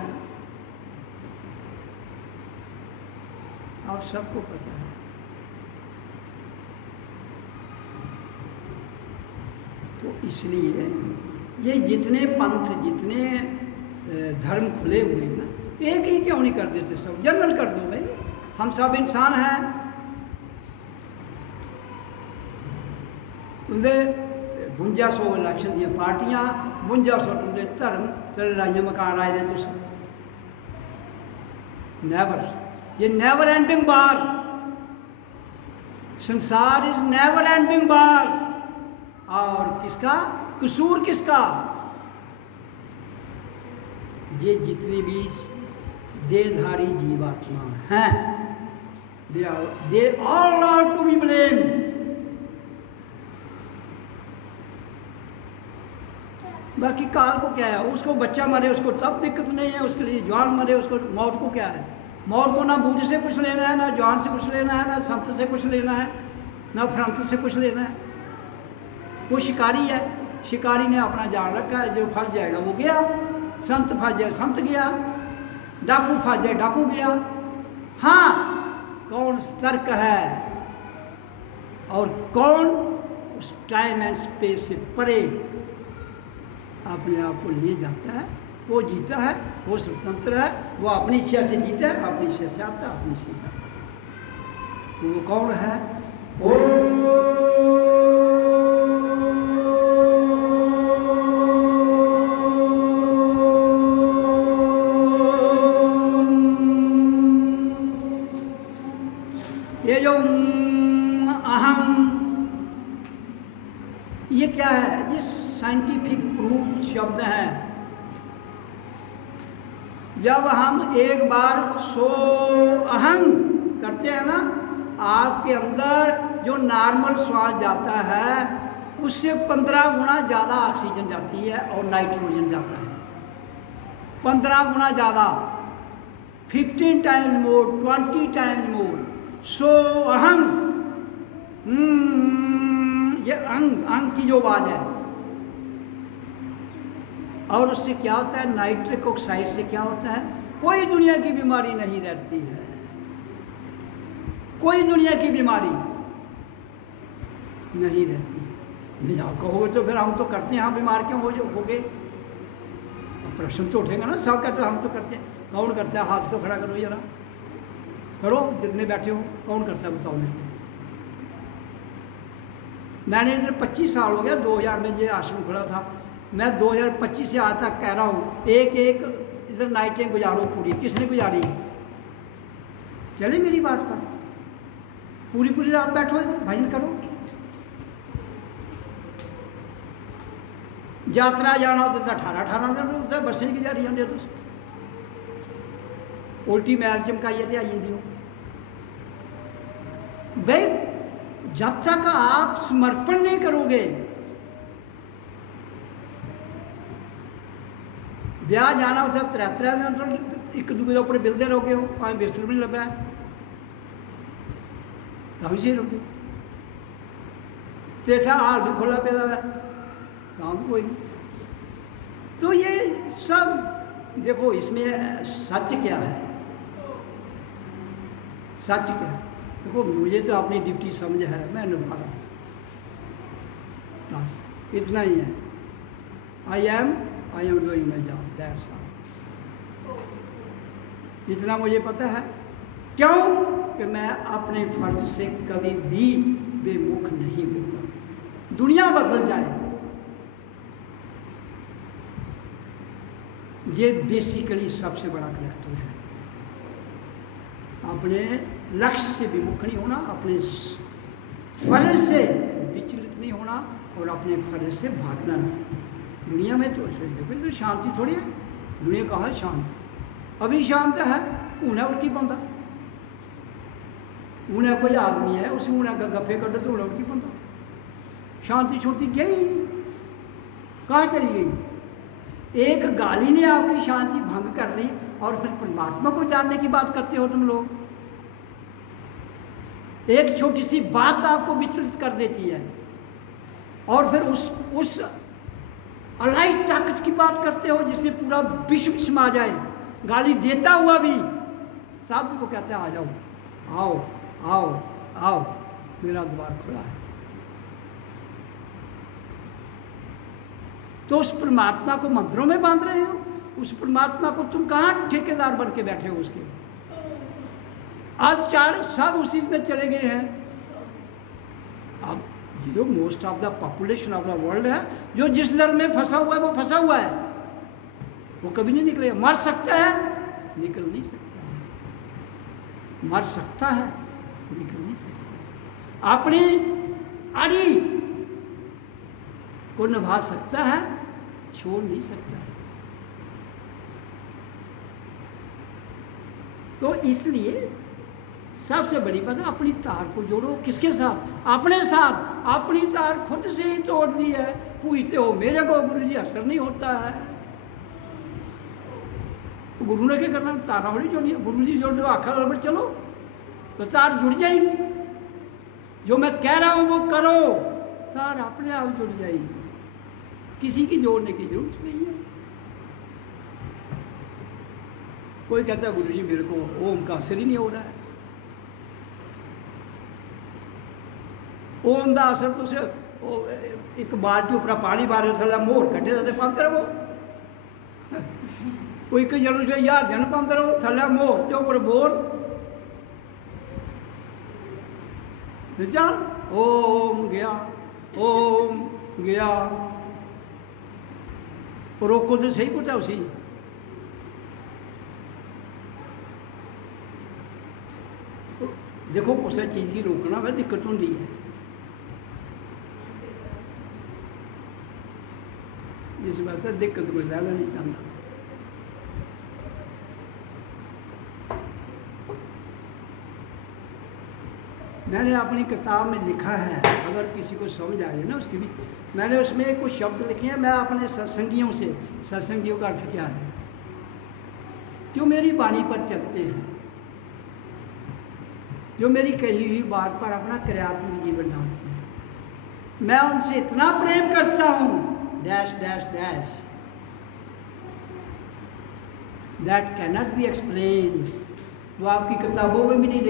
आप सबको पता है। तो इसलिए ये जितने पंथ, जितने धर्म खुले हुए हैं ना, एक ही क्यों नहीं कर देते? सब जनरल कर दो भाई, हम सब इंसान हैं। उनके 52 इलेक्शन दिया पार्टियां, 52 टुंडे धर्म तेरे राज्य मकान आए रहे। तो सब नेवर, ये नेवर एंडिंग बार, संसार इज नेवर एंडिंग बार। और किसका कसूर? किसका? ये जितने भी देहधारी जीवात्मा हैं, they all are to be blame. बाकी काल को क्या है? उसको बच्चा मरे उसको तब दिक्कत नहीं है, उसके लिए जवान मरे उसको, मौत को क्या है? मौत को ना बूढ़ से कुछ लेना है, ना जवान से कुछ लेना है, ना संत से कुछ लेना है, ना फ्रंत से कुछ लेना है। वो शिकारी है, शिकारी ने अपना जान रखा है, जो फंस जाएगा वो गया, संत फंस जाए संत गया, डाकू फंस जाए डाकू गया। हाँ, कौन सतर्क है और कौन उस टाइम एंड स्पेस से परे अपने आप को ले जाता है, वो जीता है, वो स्वतंत्र है, वो अपनी इच्छा से जीता है, अपनी इच्छा से आता है, अपनी इच्छा से आता है। तो वो कौन है? ये जो अहम, ये क्या है? ये साइंटिफिक प्रूफ शब्द हैं। जब हम एक बार सो अहम करते हैं ना, आपके अंदर जो नॉर्मल श्वास जाता है उससे 15 गुना ज़्यादा ऑक्सीजन जाती है और नाइट्रोजन जाता है, 15 गुना ज़्यादा, 15 टाइम्स मोर, 20 टाइम्स मोर। सो अहम, ये अंग की जो आवाज है। और उससे क्या होता है? नाइट्रिक ऑक्साइड से क्या होता है? कोई दुनिया की बीमारी नहीं रहती है, कोई दुनिया की बीमारी नहीं रहती है। नहीं, आप कहोगे तो फिर हम तो करते हैं, हम बीमार क्यों हो गए? प्रश्न तो उठेगा ना, सब कहते हम तो करते हैं। कौन करता है? हाथ तो खड़ा करो जरा, करो जितने बैठे हो, कौन करता है बताओ मेरे को। मैंने इधर 25 साल हो गया, 2000 में ये आश्रम खुला था। मैं 2025 से आज तक कह रहा हूँ, एक एक इधर नाइटें गुजारो पूरी। किसने गुजारी? चले मेरी बात पर, पूरी पूरी रात बैठो इधर, भजन करो। यात्रा जाना होता था 18 दिन बसें की जा रही होंगे, तुम उल्टी मैल चमकाइए तो आई जाती हो भाई। जब तक आप समर्पण नहीं करोगे, ब्याह जाना होता 3 दिन एक दूसरे ऊपर बिलते रहोगे हो, भावें बिस्तर भी नहीं लभा तां से रहोगे, तो ऐसा हाल भी खोला पेला है, काम भी कोई नहीं। तो ये सब देखो, इसमें सच क्या है? सच क्या है? देखो, मुझे तो अपनी ड्यूटी समझ है, मैं निभा रहा हूँ, बस इतना ही है। I am doing my job, that's all. इतना मुझे पता है। क्यों? कि मैं अपने फर्ज से कभी भी बेमुख नहीं होता। दुनिया बदल जाए, ये बेसिकली सबसे बड़ा करेक्टर है। अपने लक्ष्य से विमुख नहीं होना, अपने फर्ज से विचलित नहीं होना और अपने फर्ज से भागना नहीं। दुनिया में तो देखो शांति थोड़ी है, दुनिया कहाँ है शांत? अभी शांत है, उन्हें उड़की पाता, उन्हें कोई आदमी है उसे उन्हें गप्फे कर तो उन्हें उड़की पाता। शांति छोटी गई, कहाँ चली गई? एक गाली ने आपकी शांति भंग कर ली और फिर परमात्मा को जानने की बात करते हो तुम लोग। एक छोटी सी बात आपको विचलित कर देती है और फिर उस अलाई ताकत की बात करते हो जिसमें पूरा विश्व समा जाए, गाली देता हुआ भी, तब वो कहते हैं आ जाओ, आओ आओ आओ, मेरा द्वार खुला है। तो उस परमात्मा को मंदिरों में बांध रहे हो, उस परमात्मा को तुम कहाँ ठेकेदार बन के बैठे हो उसके? आज 4 सब उसी में चले गए हैं। अब जो most of the population of the world है, जो जिस धर्म में फंसा हुआ है वो फंसा हुआ है, वो कभी नहीं निकलेगा। मर सकता है, निकल नहीं सकता है। मर सकता है, निकल नहीं सकता। अपनी आड़ी को निभा सकता है, छोड़ नहीं सकता है। तो इसलिए सबसे बड़ी बात है, अपनी तार को जोड़ो। किसके साथ? अपने साथ। अपनी तार खुद से ही तोड़ दी है। पूछते हो मेरे को गुरु जी, असर नहीं होता है। गुरु ने क्या करना? तारा होनी जोड़नी है। गुरु जी जोड़ दो, आखिर पर चलो तो तार जुड़ जाएगी। जो मैं कह रहा हूँ वो करो, तार अपने आप जुड़ जाएगी, किसी की जोड़ने की जरूरत नहीं है। कोई कहता है गुरु जी मेरे को ओम का असर ही नहीं हो रहा है। ओम का असर तुस एक बाल्टी उपरा पानी बारे थल्ले मोहर कट्टे रहते पाते रहो। कोई एक जन से 1000 जन पाते रहो थल्ले मोहर के ऊपर बोल चल ओम गया रोको तो सही कुछ है उसी। देखो किसी चीज़ की रोकना वह दिक्कत होती है। जिस वास्ते दिक्कत कोई लेना नहीं चाहता। मैंने अपनी किताब में लिखा है, अगर किसी को समझ आए ना उसकी भी, मैंने उसमें कुछ शब्द लिखे हैं। मैं अपने सत्संगियों से, सत्संगियों का अर्थ क्या है, जो मेरी वाणी पर चलते हैं, जो मेरी कही हुई बात पर अपना क्रियात्मक जीवन डालते हैं, मैं उनसे इतना प्रेम करता हूँ dash dash dash that can not be explain. वो आपकी किताबों में भी नहीं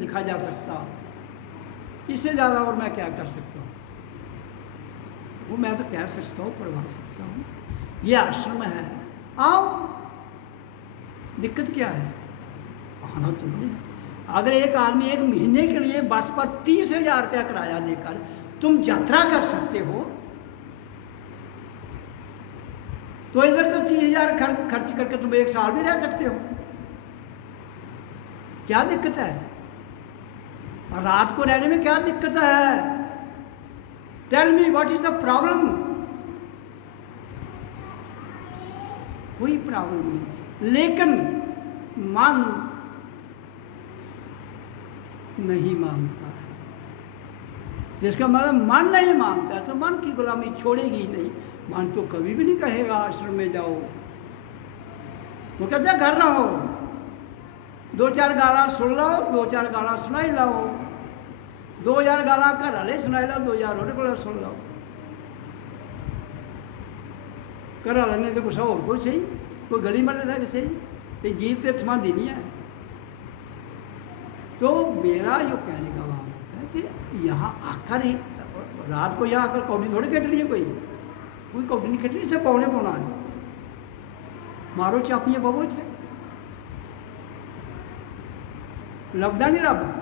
लिखा जा सकता। इससे ज़्यादा और मैं क्या कर सकता हूँ? वो मैं तो कह सकता हूँ, पढ़वा सकता हूँ, ये आश्रम है, आओ, दिक्कत क्या है? आना तुमने। अगर एक आदमी 1 महीने के लिए बस पर 30,000 रुपया किराया लेकर तुम यात्रा कर सकते हो, तो इधर तो 30,000 खर्च करके तुम 1 साल भी रह सकते हो। क्या दिक्कत है? और रात को रहने में क्या दिक्कत है? Tell me what is the problem? कोई प्रॉब्लम नहीं, लेकिन मन नहीं मानता है। जिसका मतलब मन नहीं मानता है तो मन की गुलामी छोड़ेगी ही नहीं। मन तो कभी भी नहीं कहेगा आश्रम में जाओ। वो कहते हैं घर रहो, 2-4 गाला सुन लो, 2-4 गाला सुनाई लाओ, 2000 गाला घर वाले सुनाई लो, 2000 और को सुन लो। घर वाले ने तो कुछ और कोई सही, कोई गली मरने था कि सही, ये जीव तो थमांदी नहीं है। तो मेरा जो कहने का भाव है कि यहाँ आकर ही रात को यहाँ आकर कौड़ी थोड़ी कट रही है, कोई कौड़ी नहीं कट रही, इसे पौने पौना है, मारो चापियाँ बबो थे, लगता नहीं रब।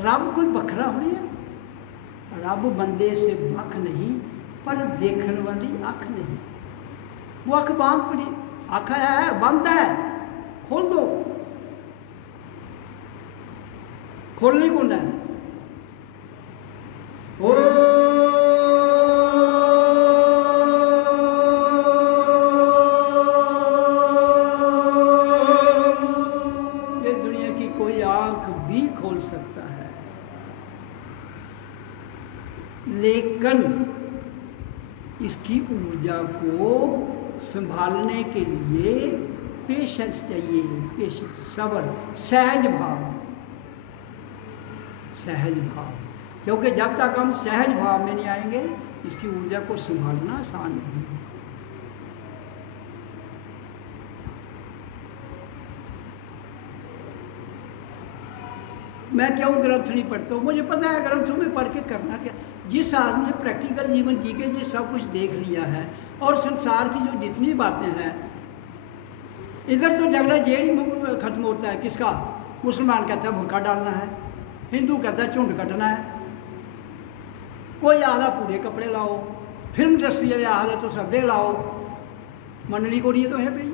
रब कोई बखरा हो रही है। रब बंदे से बख नहीं, पर देखने वाली अख नहीं। वो अख बांध पड़ी, अख है बंद है, खोल दो, खोलनी कौन है? ओ ये दुनिया की कोई आंख भी खोल सकता है, लेकिन इसकी ऊर्जा को संभालने के लिए पेशेंस चाहिए, पेशेंस, सब्र, सहज भाव, सहज भाव। क्योंकि जब तक हम सहज भाव में नहीं आएंगे, इसकी ऊर्जा को संभालना आसान नहीं है। मैं क्यों ग्रंथ नहीं पढ़ता हूँ? मुझे पता है ग्रंथों में पढ़ के करना क्या। जिस आदमी ने प्रैक्टिकल जीवन जी के ये सब कुछ देख लिया है, और संसार की जो जितनी बातें हैं, इधर तो झगड़ा जेड़ ही खत्म होता है। किसका? मुसलमान कहता है भुरका डालना है, हिंदू कहता है झुंड कटना है, कोई आधा पूरे कपड़े लाओ, फिल्म इंडस्ट्री में आधा तो सदे लाओ, मंडली को लिए तो है भाई।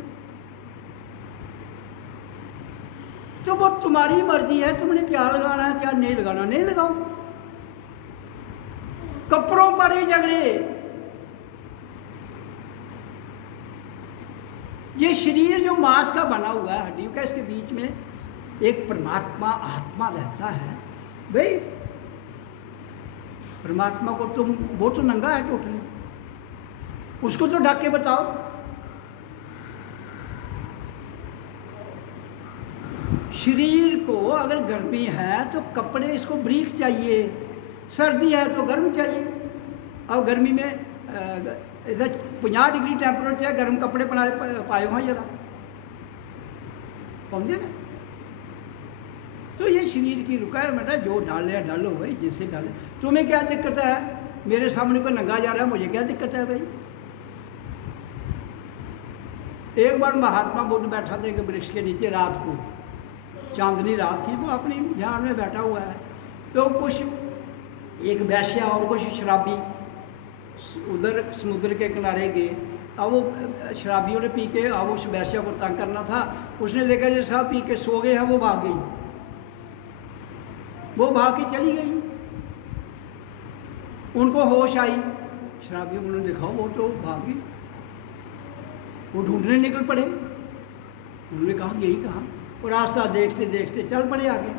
तो वो तुम्हारी मर्जी है, तुमने क्या लगाना है क्या नहीं लगाना, नहीं लगाओ। कपड़ों पर ही झगड़े। ये शरीर जो मांस का बना हुआ है, हड्डियों का, इसके बीच में एक परमात्मा आत्मा रहता है भाई। परमात्मा को तुम, वो तो नंगा है टोटली, उसको तो ढक के बताओ। शरीर को अगर गर्मी है तो कपड़े इसको ब्रीक चाहिए, सर्दी है तो गर्म चाहिए। और गर्मी में इधर 50 डिग्री टैंपरेचर है, गर्म कपड़े पाए हो जरा पाते ना। तो ये शरीर की रिक्वायरमेंट है, जो डाले डालो भाई, जिससे डाले। तुम्हें क्या दिक्कत है, मेरे सामने कोई नंगा जा रहा है, मुझे क्या दिक्कत है भाई। एक बार महात्मा बुद्ध बैठा था एक वृक्ष के नीचे, रात को चांदनी रात थी, वो अपनी ध्यान में बैठा हुआ है। तो कुछ एक वैश्या और कुछ शराबी उधर समुद्र के किनारे गए। अब वो शराबियों ने पी के, अब उस वैश्या को तंग करना था, उसने देखा जो साहब पी के सो गए हैं, वो भाग गई, वो भाग के चली गई। उनको होश आई, शराबियों ने देखा वो तो भागी, वो ढूंढने निकल पड़े। उन्होंने कहा यही कहाँ, और रास्ता देखते देखते चल पड़े आगे।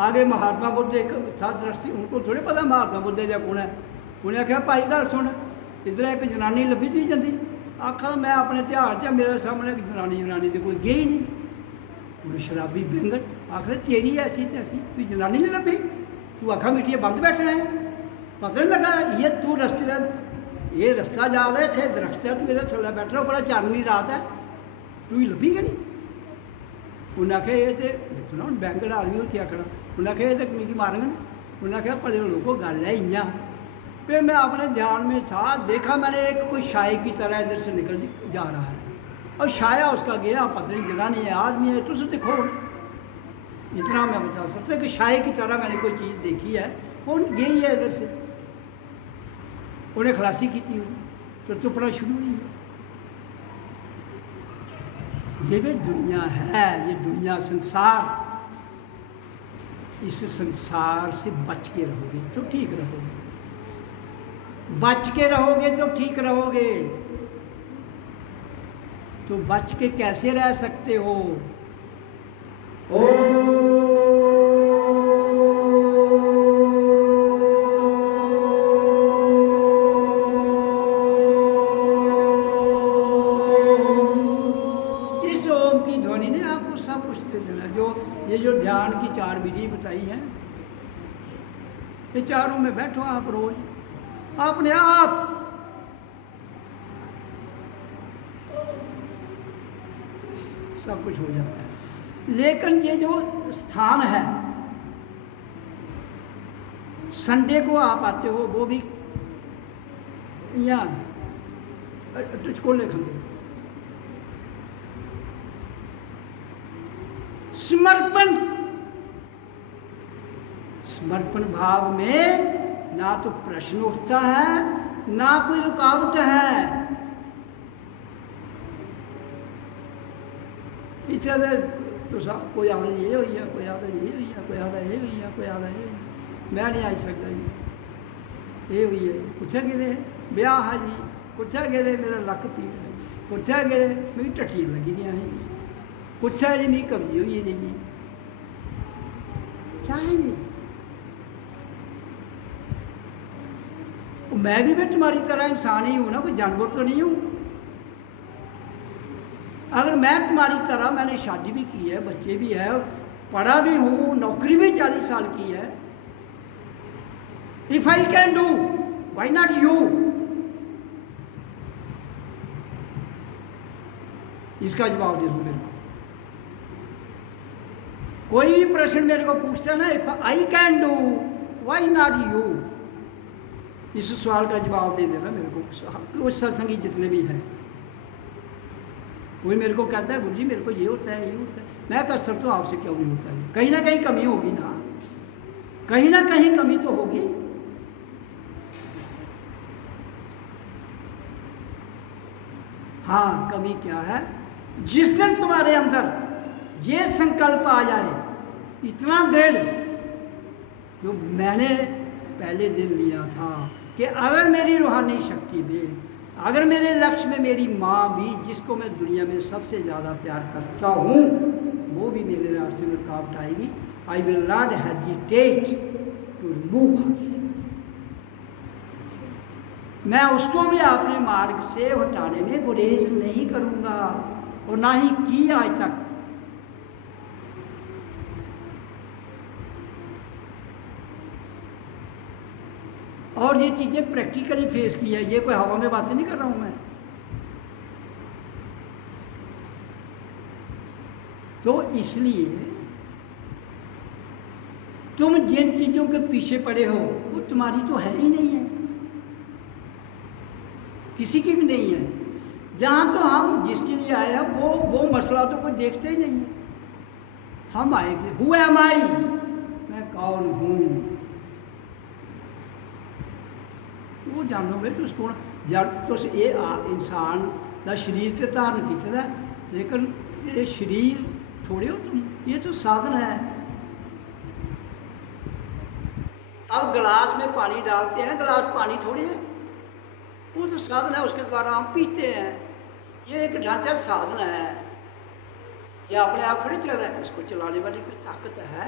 आगे महात्मा बुद्ध एक साथ दृष्टि, उनको थोड़े पता महात्मा बुद्ध या कौन है। उन्हें आख्या भाई गल सुन, इधर एक जनानी लभी थी जाती, आखा मैं अपने ध्यान च मेरे सामने जनानी तो कोई गई नहीं। उन्हें शराबी बेंगन आखिर तेरी ऐसी तैसी, तू जनानी नहीं लभी, तू आखा मिट्टी बंद बैठना है, पता नहीं लगा ये तू रस्ते का, ये रास्ता जा रहा है, इतने दरख्त है, तू ये थल्ले बैठ रहा, बड़ा चांदनी रात है, तू ही लभी कि नहीं। उन्हें आख्या ये तो देखना हम बैंगन आदमी और क्या खड़ा। उन्हें आख्या ये तो मिगी मारेंगे। उन्हें आख्या भले लोगों गल है इं। फिर मैं अपने ध्यान में था, देखा मैंने एक कोई शाये की तरह इधर से निकल जा रहा है, और शाया उसका गया, पता नहीं जगह नहीं है, आदमी है, तुम देखो। इतना मैं बता सकता कि शाये की तरह मैंने कोई चीज़ देखी है, वो गई है इधर से, उन्हें खलासी की थी, तो चुपड़ा शुरू हुई। ये भी दुनिया है, ये दुनिया संसार, इस संसार से बच के रहोगे तो ठीक रहोगे, बच के रहोगे तो ठीक रहोगे। तो बच के कैसे रह सकते हो? इस ओम की ध्वनि ने आपको सब कुछ दे देना। ये जो ध्यान की 4 विधि बताई है, ये चारों में बैठो आप रोज, अपने आप सब कुछ हो जाता है। लेकिन ये जो स्थान है, संडे को आप आते हो, वो भी यहाँ तुझको लिखेंगे समर्पण। समर्पण भाव में ना तो प्रश्न उठता है, ना कोई रुकावट है। इतने तो सब कोई आदा ये हुई है, कोई आदा ये हुई है, कोई आदा ये हुई है, कोई आदा ये, मैं नहीं आई सकता जी, ये हुई है, कुत्थे गिरे ब्याह है जी, कुत्थे गिरे मेरा लक पीड़ है, कुत्थे गिरे मेरी टट्टियां लगी दी हैं, कुत्थे जी मेरी कब्जी हुई है जी, क्या है जी। मैं भी तुम्हारी तरह इंसान ही हूँ ना, कोई जानवर तो नहीं हूँ। अगर मैं तुम्हारी तरह, मैंने शादी भी की है, बच्चे भी है, पढ़ा भी हूँ, नौकरी भी 40 साल की है, if I can do why not you. इसका जवाब दे दो मेरे को। कोई भी प्रश्न मेरे को पूछता ना, if I can do why not you, इस सवाल का जवाब दे देना मेरे को। उस सत्संगी जितने भी हैं, कोई मेरे को कहता है गुरु जी मेरे को ये होता है, ये होता है, मैं कर सकता हूँ, आपसे क्यों नहीं होता है? कहीं ना कहीं कमी होगी ना, कहीं ना कहीं कमी तो होगी। हाँ, कमी क्या है? जिस दिन तुम्हारे अंदर ये संकल्प आ जाए, इतना दृढ़, जो मैंने पहले दिन लिया था कि अगर मेरी रूहानी शक्ति में, अगर मेरे लक्ष्य में मेरी माँ भी, जिसको मैं दुनिया में सबसे ज़्यादा प्यार करता हूँ, वो भी मेरे रास्ते में रुकावट आएगी, I will not hesitate to remove her. मैं उसको भी अपने मार्ग से हटाने में गुरेज नहीं करूँगा, और ना ही की आज तक। और ये चीज़ें प्रैक्टिकली फेस की है, ये कोई हवा में बातें नहीं कर रहा हूँ मैं। तो इसलिए तुम जिन चीज़ों के पीछे पड़े हो वो तुम्हारी तो है ही नहीं है, किसी की भी नहीं है। जहाँ तो हम जिसके लिए आए हैं वो मसला तो कोई देखते ही नहीं है। हम आएंगे हु एम आई, मैं कौन हूँ, वो जानोगे तो उसको जब तो ये इंसान का शरीर तो धारण किया, लेकिन ये शरीर थोड़े हो तुम, ये तो साधन है। अब गिलास में पानी डालते हैं, गिलास पानी थोड़ी है, वो तो साधन है, उसके द्वारा हम पीते हैं। ये एक ढांचा साधन है, ये अपने आप थोड़ी चल रहा है, इसको चलाने वाली कोई ताकत है,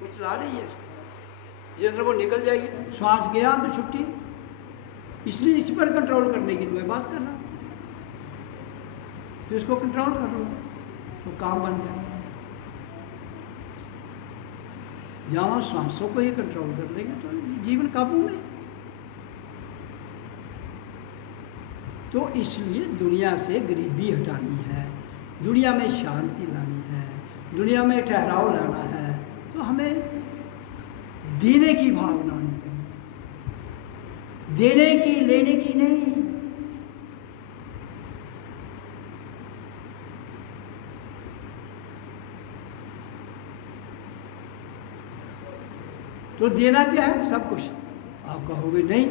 वो चला रही है इसको। जिस वो निकल जाएगी, श्वास गया तो छुट्टी। इसलिए इस पर कंट्रोल करने की तो मैं बात कर रहा हूँ, तो इसको कंट्रोल कर लो तो काम बन जाएगा। जहाँ सांसों को ही कंट्रोल कर लेंगे तो जीवन काबू में। तो इसलिए दुनिया से गरीबी हटानी है, दुनिया में शांति लानी है, दुनिया में ठहराव लाना है, तो हमें देने की भावना होनी चाहिए, देने की, लेने की नहीं। तो देना क्या है? सब कुछ। आप कहोगे नहीं,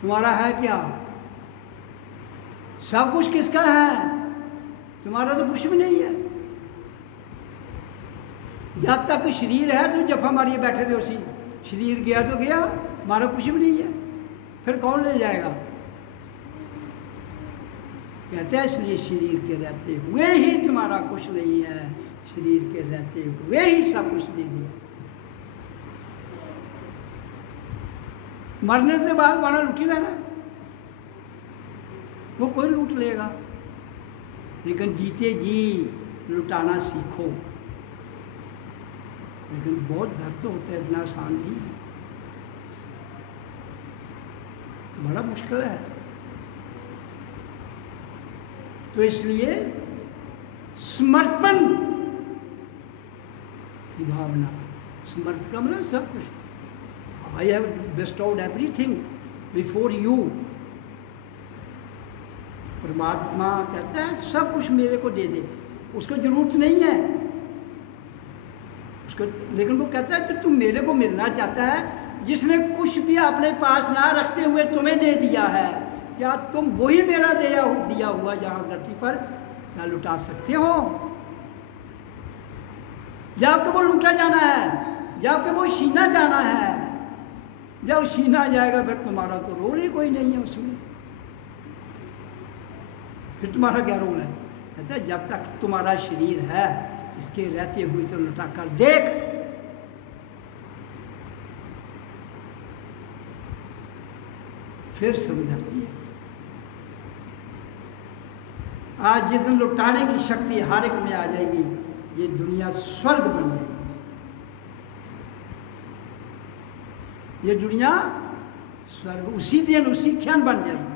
तुम्हारा है क्या? सब कुछ किसका है? तुम्हारा तो कुछ भी नहीं है। जब तक शरीर है तो जफा मारिए बैठे थे उसी, शरीर गया तो गया, तुम्हारा कुछ भी नहीं है, फिर कौन ले जाएगा? कहते हैं इसलिए शरीर के रहते हुए ही तुम्हारा कुछ नहीं है, शरीर के रहते हुए ही सब कुछ दे दिया। मरने के बाद माना लूटी लेना, वो कोई लूट लेगा, लेकिन जीते जी लुटाना सीखो। लेकिन बहुत दर्द होता है, इतना आसान नहीं है, बड़ा मुश्किल है। तो इसलिए समर्पण की भावना, समर्पण मतलब सब कुछ। I have bestowed everything before you। परमात्मा कहता है सब कुछ मेरे को दे दे, उसको जरूरत नहीं है उसको, लेकिन वो कहता है कि तू मेरे को मिलना चाहता है, जिसने कुछ भी अपने पास ना रखते हुए तुम्हें दे दिया है, क्या तुम वही मेरा दिया हुआ यहाँ धरती पर क्या लुटा सकते हो? जब वो लूटा जाना है, जब वो छीना जाना है, जब छीना जाएगा फिर तुम्हारा तो रोल ही कोई नहीं है उसमें, फिर तुम्हारा क्या रोल है? कहते हैं जब तक तुम्हारा शरीर है, इसके रहते हुए तो लुटा कर देख। फिर समझ आती है। आज जिस दिन लुटाने की शक्ति हर एक में आ जाएगी, ये दुनिया स्वर्ग बन जाएगी, ये दुनिया स्वर्ग उसी दिन उसी क्षण बन जाएगी।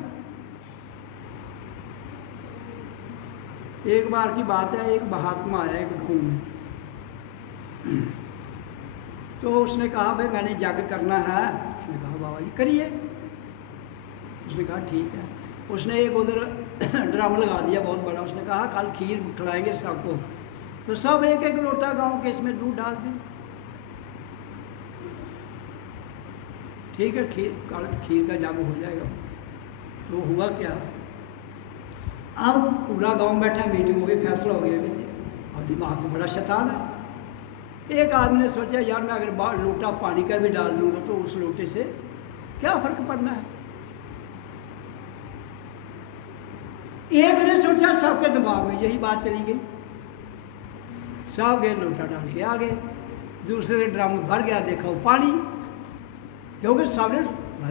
एक बार की बात है, एक महात्मा आया एक गाँव में, तो उसने कहा भाई मैंने यज्ञ करना है। उसने कहा बाबा जी करिए। उसने कहा ठीक है। उसने एक उधर ड्रम लगा दिया बहुत बड़ा, उसने कहा कल खीर खिलाएंगे सबको, तो सब एक एक लोटा गाँव के इसमें दूध डाल दें। ठीक है, खीर का जागो हो जाएगा। तो हुआ क्या, अब पूरा गांव बैठा, मीटिंग हो गई, फैसला हो गया। और दिमाग से बड़ा शैतान है। एक आदमी ने सोचा यार मैं अगर लोटा पानी का भी डाल दूंगा तो उस लोटे से क्या फर्क पड़ना है। एक ने सोचा, सबके दिमाग में यही बात चली गई, सब गए लोटा डाल के आ गए। दूसरे ड्रम भर गया, देखा वो पानी, क्योंकि सबने,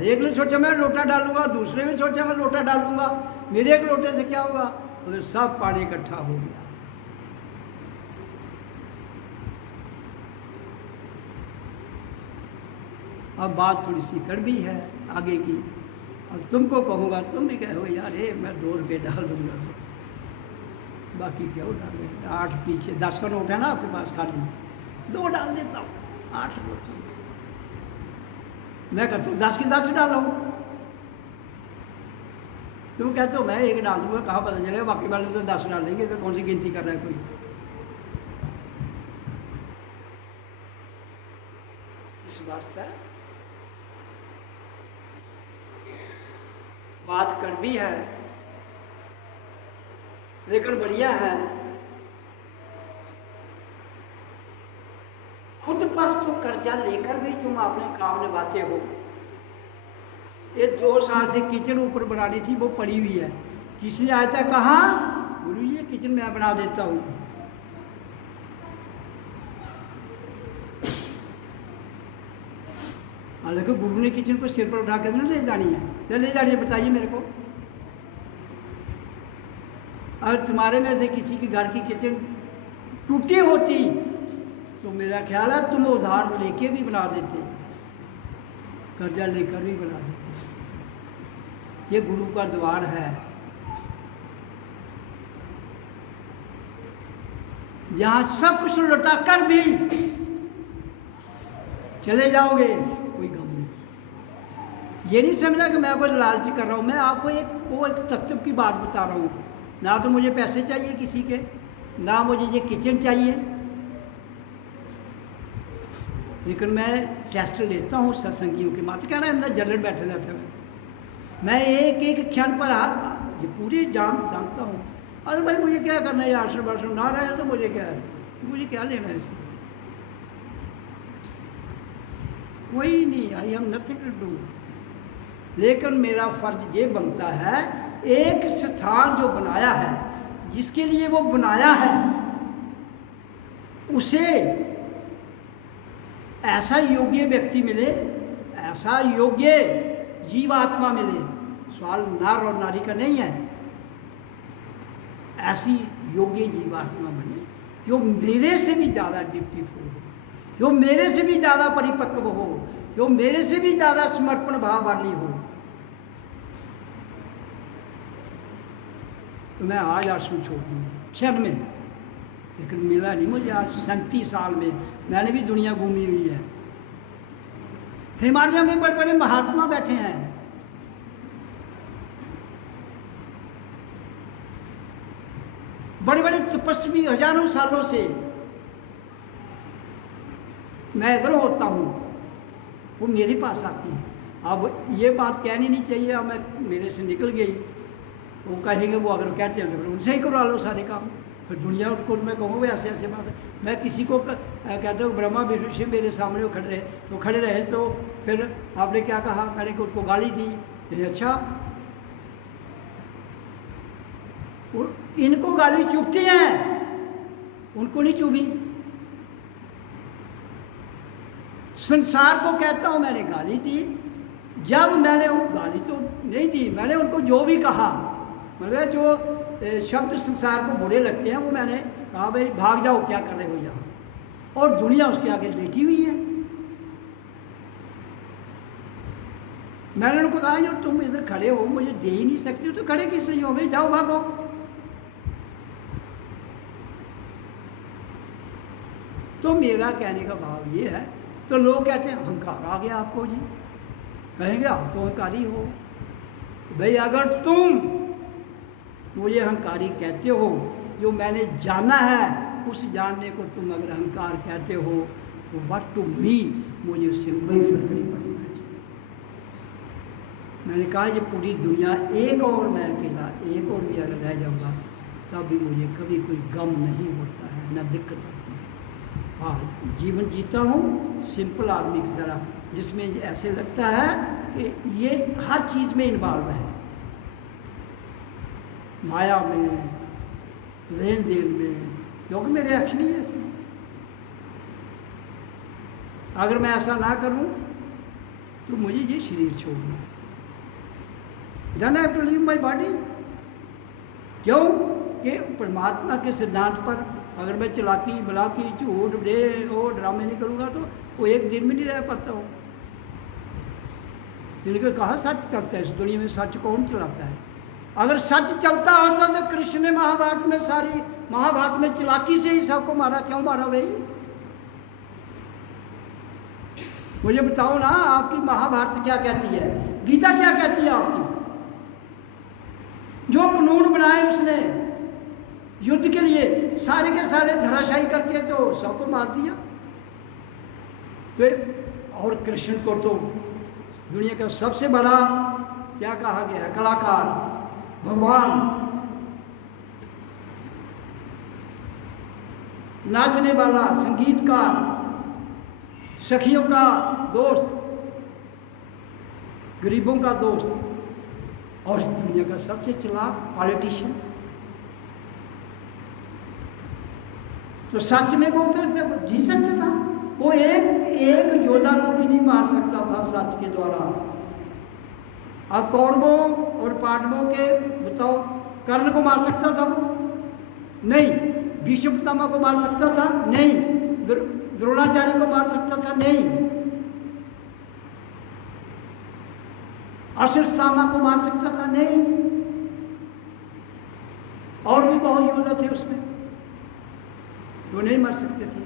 एक ने सोचा मैं लोटा डालूंगा, दूसरे ने सोचा मैं लोटा डालूंगा, मेरे एक लोटे से क्या होगा, उधर सब पानी इकट्ठा हो गया। अब बात थोड़ी सी कड़वी है आगे की। अब तुमको कहूँगा तुम भी कहो यार मैं 2 रुपये डाल दूँगा तो बाकी क्या डाले, 8 पीछे 10 का नोट है ना आपके पास खाली, 2 डाल देता हूँ, 8 रुपये मैं कहता हूँ 10 की 10 डालो। तुम कहते हो मैं 1 डाल दूँगा, कहाँ पता चलेगा, बाकी वाले तो 10 डाल देंगे, तो कौन सी गिनती कर रहा है कोई। इस वास्ते बात कड़वी है लेकिन बढ़िया है। खुद पर तो कर्जा लेकर भी तुम अपने काम निभाते हो। ये 2 साल से किचन ऊपर बनानी थी, वो पड़ी हुई है। किसी ने आया था कहा गुरु जी किचन मैं बना देता हूँ। हालांकि गुरु ने किचन को सिर पर उठा कर ले जानी है, ले जानी है, बताइए मेरे को। अगर तुम्हारे में से किसी की घर की किचन टूटी होती तो मेरा ख्याल है तुम उधार लेके भी बना देते, कर्जा लेकर भी बना देते। ये गुरु का द्वार है जहां सब कुछ लौटा कर भी चले जाओगे, कोई गम नहीं। ये नहीं समझना कि मैं कोई लालची कर रहा हूं, मैं आपको एक तत्व की बात बता रहा हूं। ना तो मुझे पैसे चाहिए किसी के, ना मुझे ये किचन चाहिए, लेकिन मैं टेस्ट लेता हूँ सत्संगियों के मात्र क्या ना अंदर जलन बैठे रहते हैं। मैं एक एक क्षण पर ये पूरी जानता हूँ। अरे भाई मुझे क्या करना है, आश्रम वाश्रम ना रहे तो मुझे क्या है, मुझे क्या लेना है इससे, कोई नहीं, I am nothing to do. लेकिन मेरा फर्ज ये बनता है, एक स्थान जो बनाया है, जिसके लिए वो बनाया है, उसे ऐसा योग्य व्यक्ति मिले, ऐसा योग्य जीवात्मा मिले। सवाल नर और नारी का नहीं है, ऐसी योग्य जीवात्मा बने जो मेरे से भी ज़्यादा ड्यूटीफुल हो, जो मेरे से भी ज़्यादा परिपक्व हो, जो मेरे से भी ज़्यादा समर्पण भाव वाली हो। तो मैं आज आश्रम छोड़ दूँगा क्षण में, लेकिन मिला नहीं मुझे। आज 37 साल में मैंने भी दुनिया घूमी हुई है। हिमालय में बड़े बड़े महात्मा बैठे हैं, बड़े बड़े तपस्वी हजारों सालों से। मैं इधर होता हूँ, वो मेरे पास आती है। अब ये बात कहनी नहीं चाहिए, अब मैं मेरे से निकल गई, वो कहेंगे, वो अगर कहते हैं तो उनसे ही करवा लो सारे काम। फिर दुनिया को मैं कहूँगा ऐसे ऐसे बात है। मैं किसी को कहता हूँ ब्रह्मा विष्णु शिव मेरे सामने वो खड़े रहे तो फिर आपने क्या कहा, मैंने उनको गाली दी। ये अच्छा, इनको गाली चुभती हैं, उनको नहीं चुभी। संसार को कहता हूँ मैंने गाली दी, जब मैंने वो गाली तो नहीं दी, मैंने उनको जो भी कहा, मतलब जो शब्द संसार को बुरे लगते हैं वो मैंने कहा भाई भाग जाओ, क्या कर रहे हो यहाँ, और दुनिया उसके आगे लेटी हुई है। मैंने उनको कहा जो तुम इधर खड़े हो मुझे दे ही नहीं सकते हो तो खड़े किस लिए हो भाई, जाओ भागो। तो मेरा कहने का भाव ये है, तो लोग कहते हैं अहंकार आ गया आपको जी, कहेंगे आप तो अहंकारी हो। भाई अगर तुम मुझे अहंकारी कहते हो, जो मैंने जाना है उस जानने को तुम अगर अहंकार कहते हो, तो व्हाट टू मी, मुझे उससे कोई फर्क नहीं पड़ता है। मैंने कहा ये पूरी दुनिया एक और मैं अकेला, एक और भी अगर रह जाऊँगा तब भी मुझे कभी कोई गम नहीं होता है, न दिक्कत होती है। हाँ, जीवन जीता हूँ सिंपल आदमी की तरह, जिसमें ऐसे लगता है कि ये हर चीज़ में इन्वॉल्व है, माया में, लेन देन में, क्योंकि मेरे एक्शन ही ऐसे हैं। अगर मैं ऐसा ना करूं तो मुझे ये शरीर छोड़ना है, then I have to leave my body. क्यों कि परमात्मा के सिद्धांत पर अगर मैं चलाकी बलाकी झूठ डे और ड्रामे नहीं करूँगा तो वो एक दिन में नहीं रह पाता हूँ। इनके कहा सच चलता है इस दुनिया में, सच कौन चलाता है? अगर सच चलता होता तो कृष्ण ने महाभारत में सारी महाभारत में चालाकी से ही सबको मारा, क्यों मारा भाई? मुझे बताओ ना, आपकी महाभारत क्या कहती है, गीता क्या कहती है आपकी? जो कानून बनाए उसने युद्ध के लिए, सारे के सारे धराशायी करके तो सबको मार दिया। तो और कृष्ण को तो दुनिया का सबसे बड़ा क्या कहा गया है? कलाकार, भगवान, नाचने वाला, संगीतकार, सखियों का दोस्त, गरीबों का दोस्त, और दुनिया का सबसे चालाक पॉलिटिशियन। तो सच में बोलते थे, जी सकता था वो, एक योद्धा को भी नहीं मार सकता था सच के द्वारा। अब कौरवों और पांडवों के बताओ, कर्ण को मार सकता था वो? नहीं। भीष्म पितामह को मार सकता था? नहीं। द्रोणाचार्य को मार सकता था? नहीं। अश्वत्थामा को मार सकता था? नहीं। और भी बहुत योद्धा थे उसमें, वो नहीं मार सकते थे,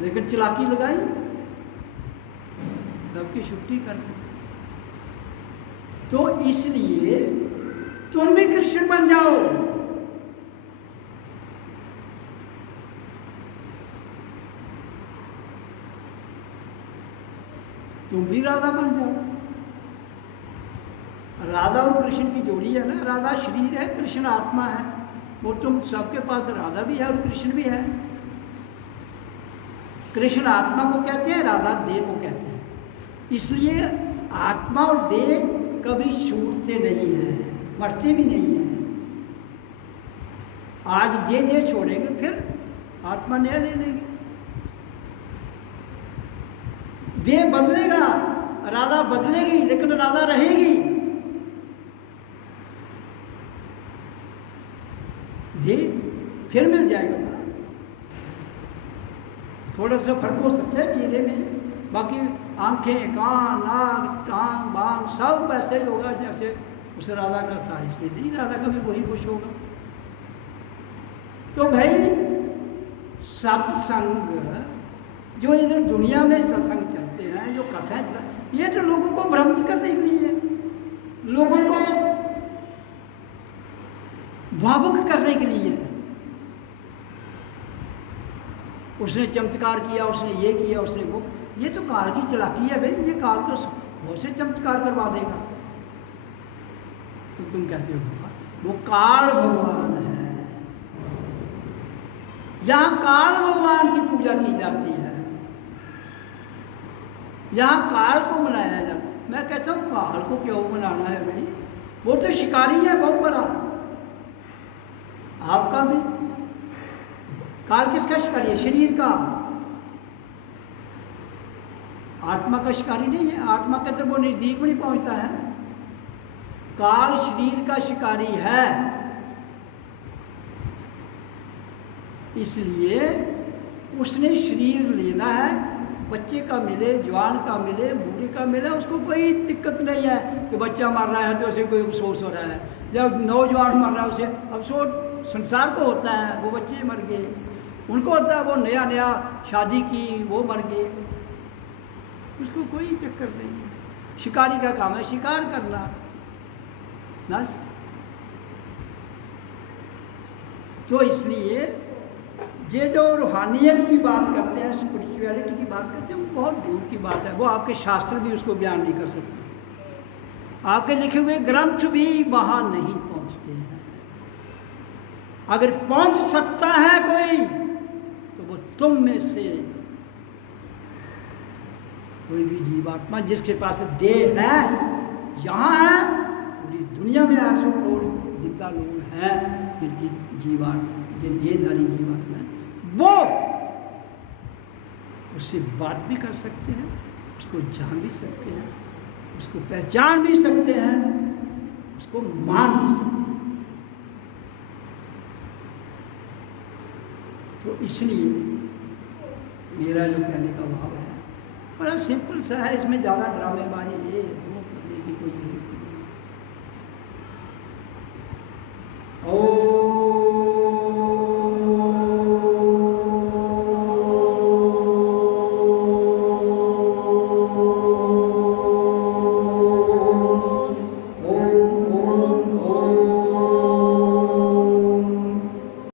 लेकिन चालाकी लगाई, सबकी छुट्टी कर दी। तो इसलिए तुम भी कृष्ण बन जाओ। तुम भी राधा बन जाओ। राधा और कृष्ण की जोड़ी है ना, राधा शरीर है, कृष्ण आत्मा है। वो तुम सबके पास राधा भी है और कृष्ण भी है। कृष्ण आत्मा को कहते हैं, राधा देह को कहते हैं। इसलिए आत्मा और देह कभी छूटते नहीं हैं, मरते भी नहीं हैं। आज देह छोड़ेंगे, फिर आत्मा नया ले लेगी। देह बदलेगा, राधा बदलेगी, लेकिन राधा रहेगी। देह फिर मिल जाएगा ना। थोड़ा सा फर्क हो सकता है चेहरे में, बाकी आंखें, कान, नाक, टांग, बांग सब वैसे ही होगा जैसे उस राधा का था। इसलिए नहीं, राधा का भी वही कुछ होगा। तो भाई सत्संग, जो इधर दुनिया में सत्संग चलते हैं, जो कथाएं चल, ये तो लोगों को भ्रमित करने के लिए है, लोगों को भावुक करने के लिए है। उसने चमत्कार किया, उसने ये किया, उसने वो, ये तो काल की चालाकी है भाई। ये काल तो बहुत से चमत्कार करवा देगा। तो तुम कहते हो वो काल भगवान है। यहाँ काल भगवान की पूजा की जाती है, यहाँ काल को मनाया जाता है। मैं कहता हूँ काल को क्यों मनाना है भाई? वो तो शिकारी है बहुत बड़ा। आपका भी काल किसका शिकारी है? शरीर का। आत्मा का शिकारी नहीं है। आत्मा के तो वो नजदीक में नहीं पहुंचता है। काल शरीर का शिकारी है। इसलिए उसने शरीर लेना है, बच्चे का मिले, जवान का मिले, बूढ़े का मिले, उसको कोई दिक्कत नहीं है कि बच्चा मर रहा है तो उसे कोई अफसोस हो रहा है, जब नौजवान मर रहा है उसे अफसोस संसार को होता है। वो बच्चे मर गए, उनको होता है वो नया नया शादी की, वो मर गए, उसको कोई चक्कर नहीं है। शिकारी का काम है शिकार करना बस। तो इसलिए ये जो रूहानियत की बात करते हैं, स्पिरिचुअलिटी की बात करते हैं, वो बहुत दूर की बात है। वो आपके शास्त्र भी उसको बयान नहीं कर सकते, आपके लिखे हुए ग्रंथ भी वहाँ नहीं पहुँचते हैं। अगर पहुँच सकता है कोई तो वो तुम में से कोई भी जीवात्मा जिसके पास देह है, यहाँ है, पूरी दुनिया में 800 करोड़ जितना लोग हैं जिनकी देहधारी जीवात्मा है, वो उससे बात भी कर सकते हैं, उसको जान भी सकते हैं, उसको पहचान भी सकते हैं, उसको मान भी सकते हैं। तो इसलिए मेरा जो कहने का भाव है बड़ा सिंपल सा है, इसमें ज़्यादा ड्रामेबाजी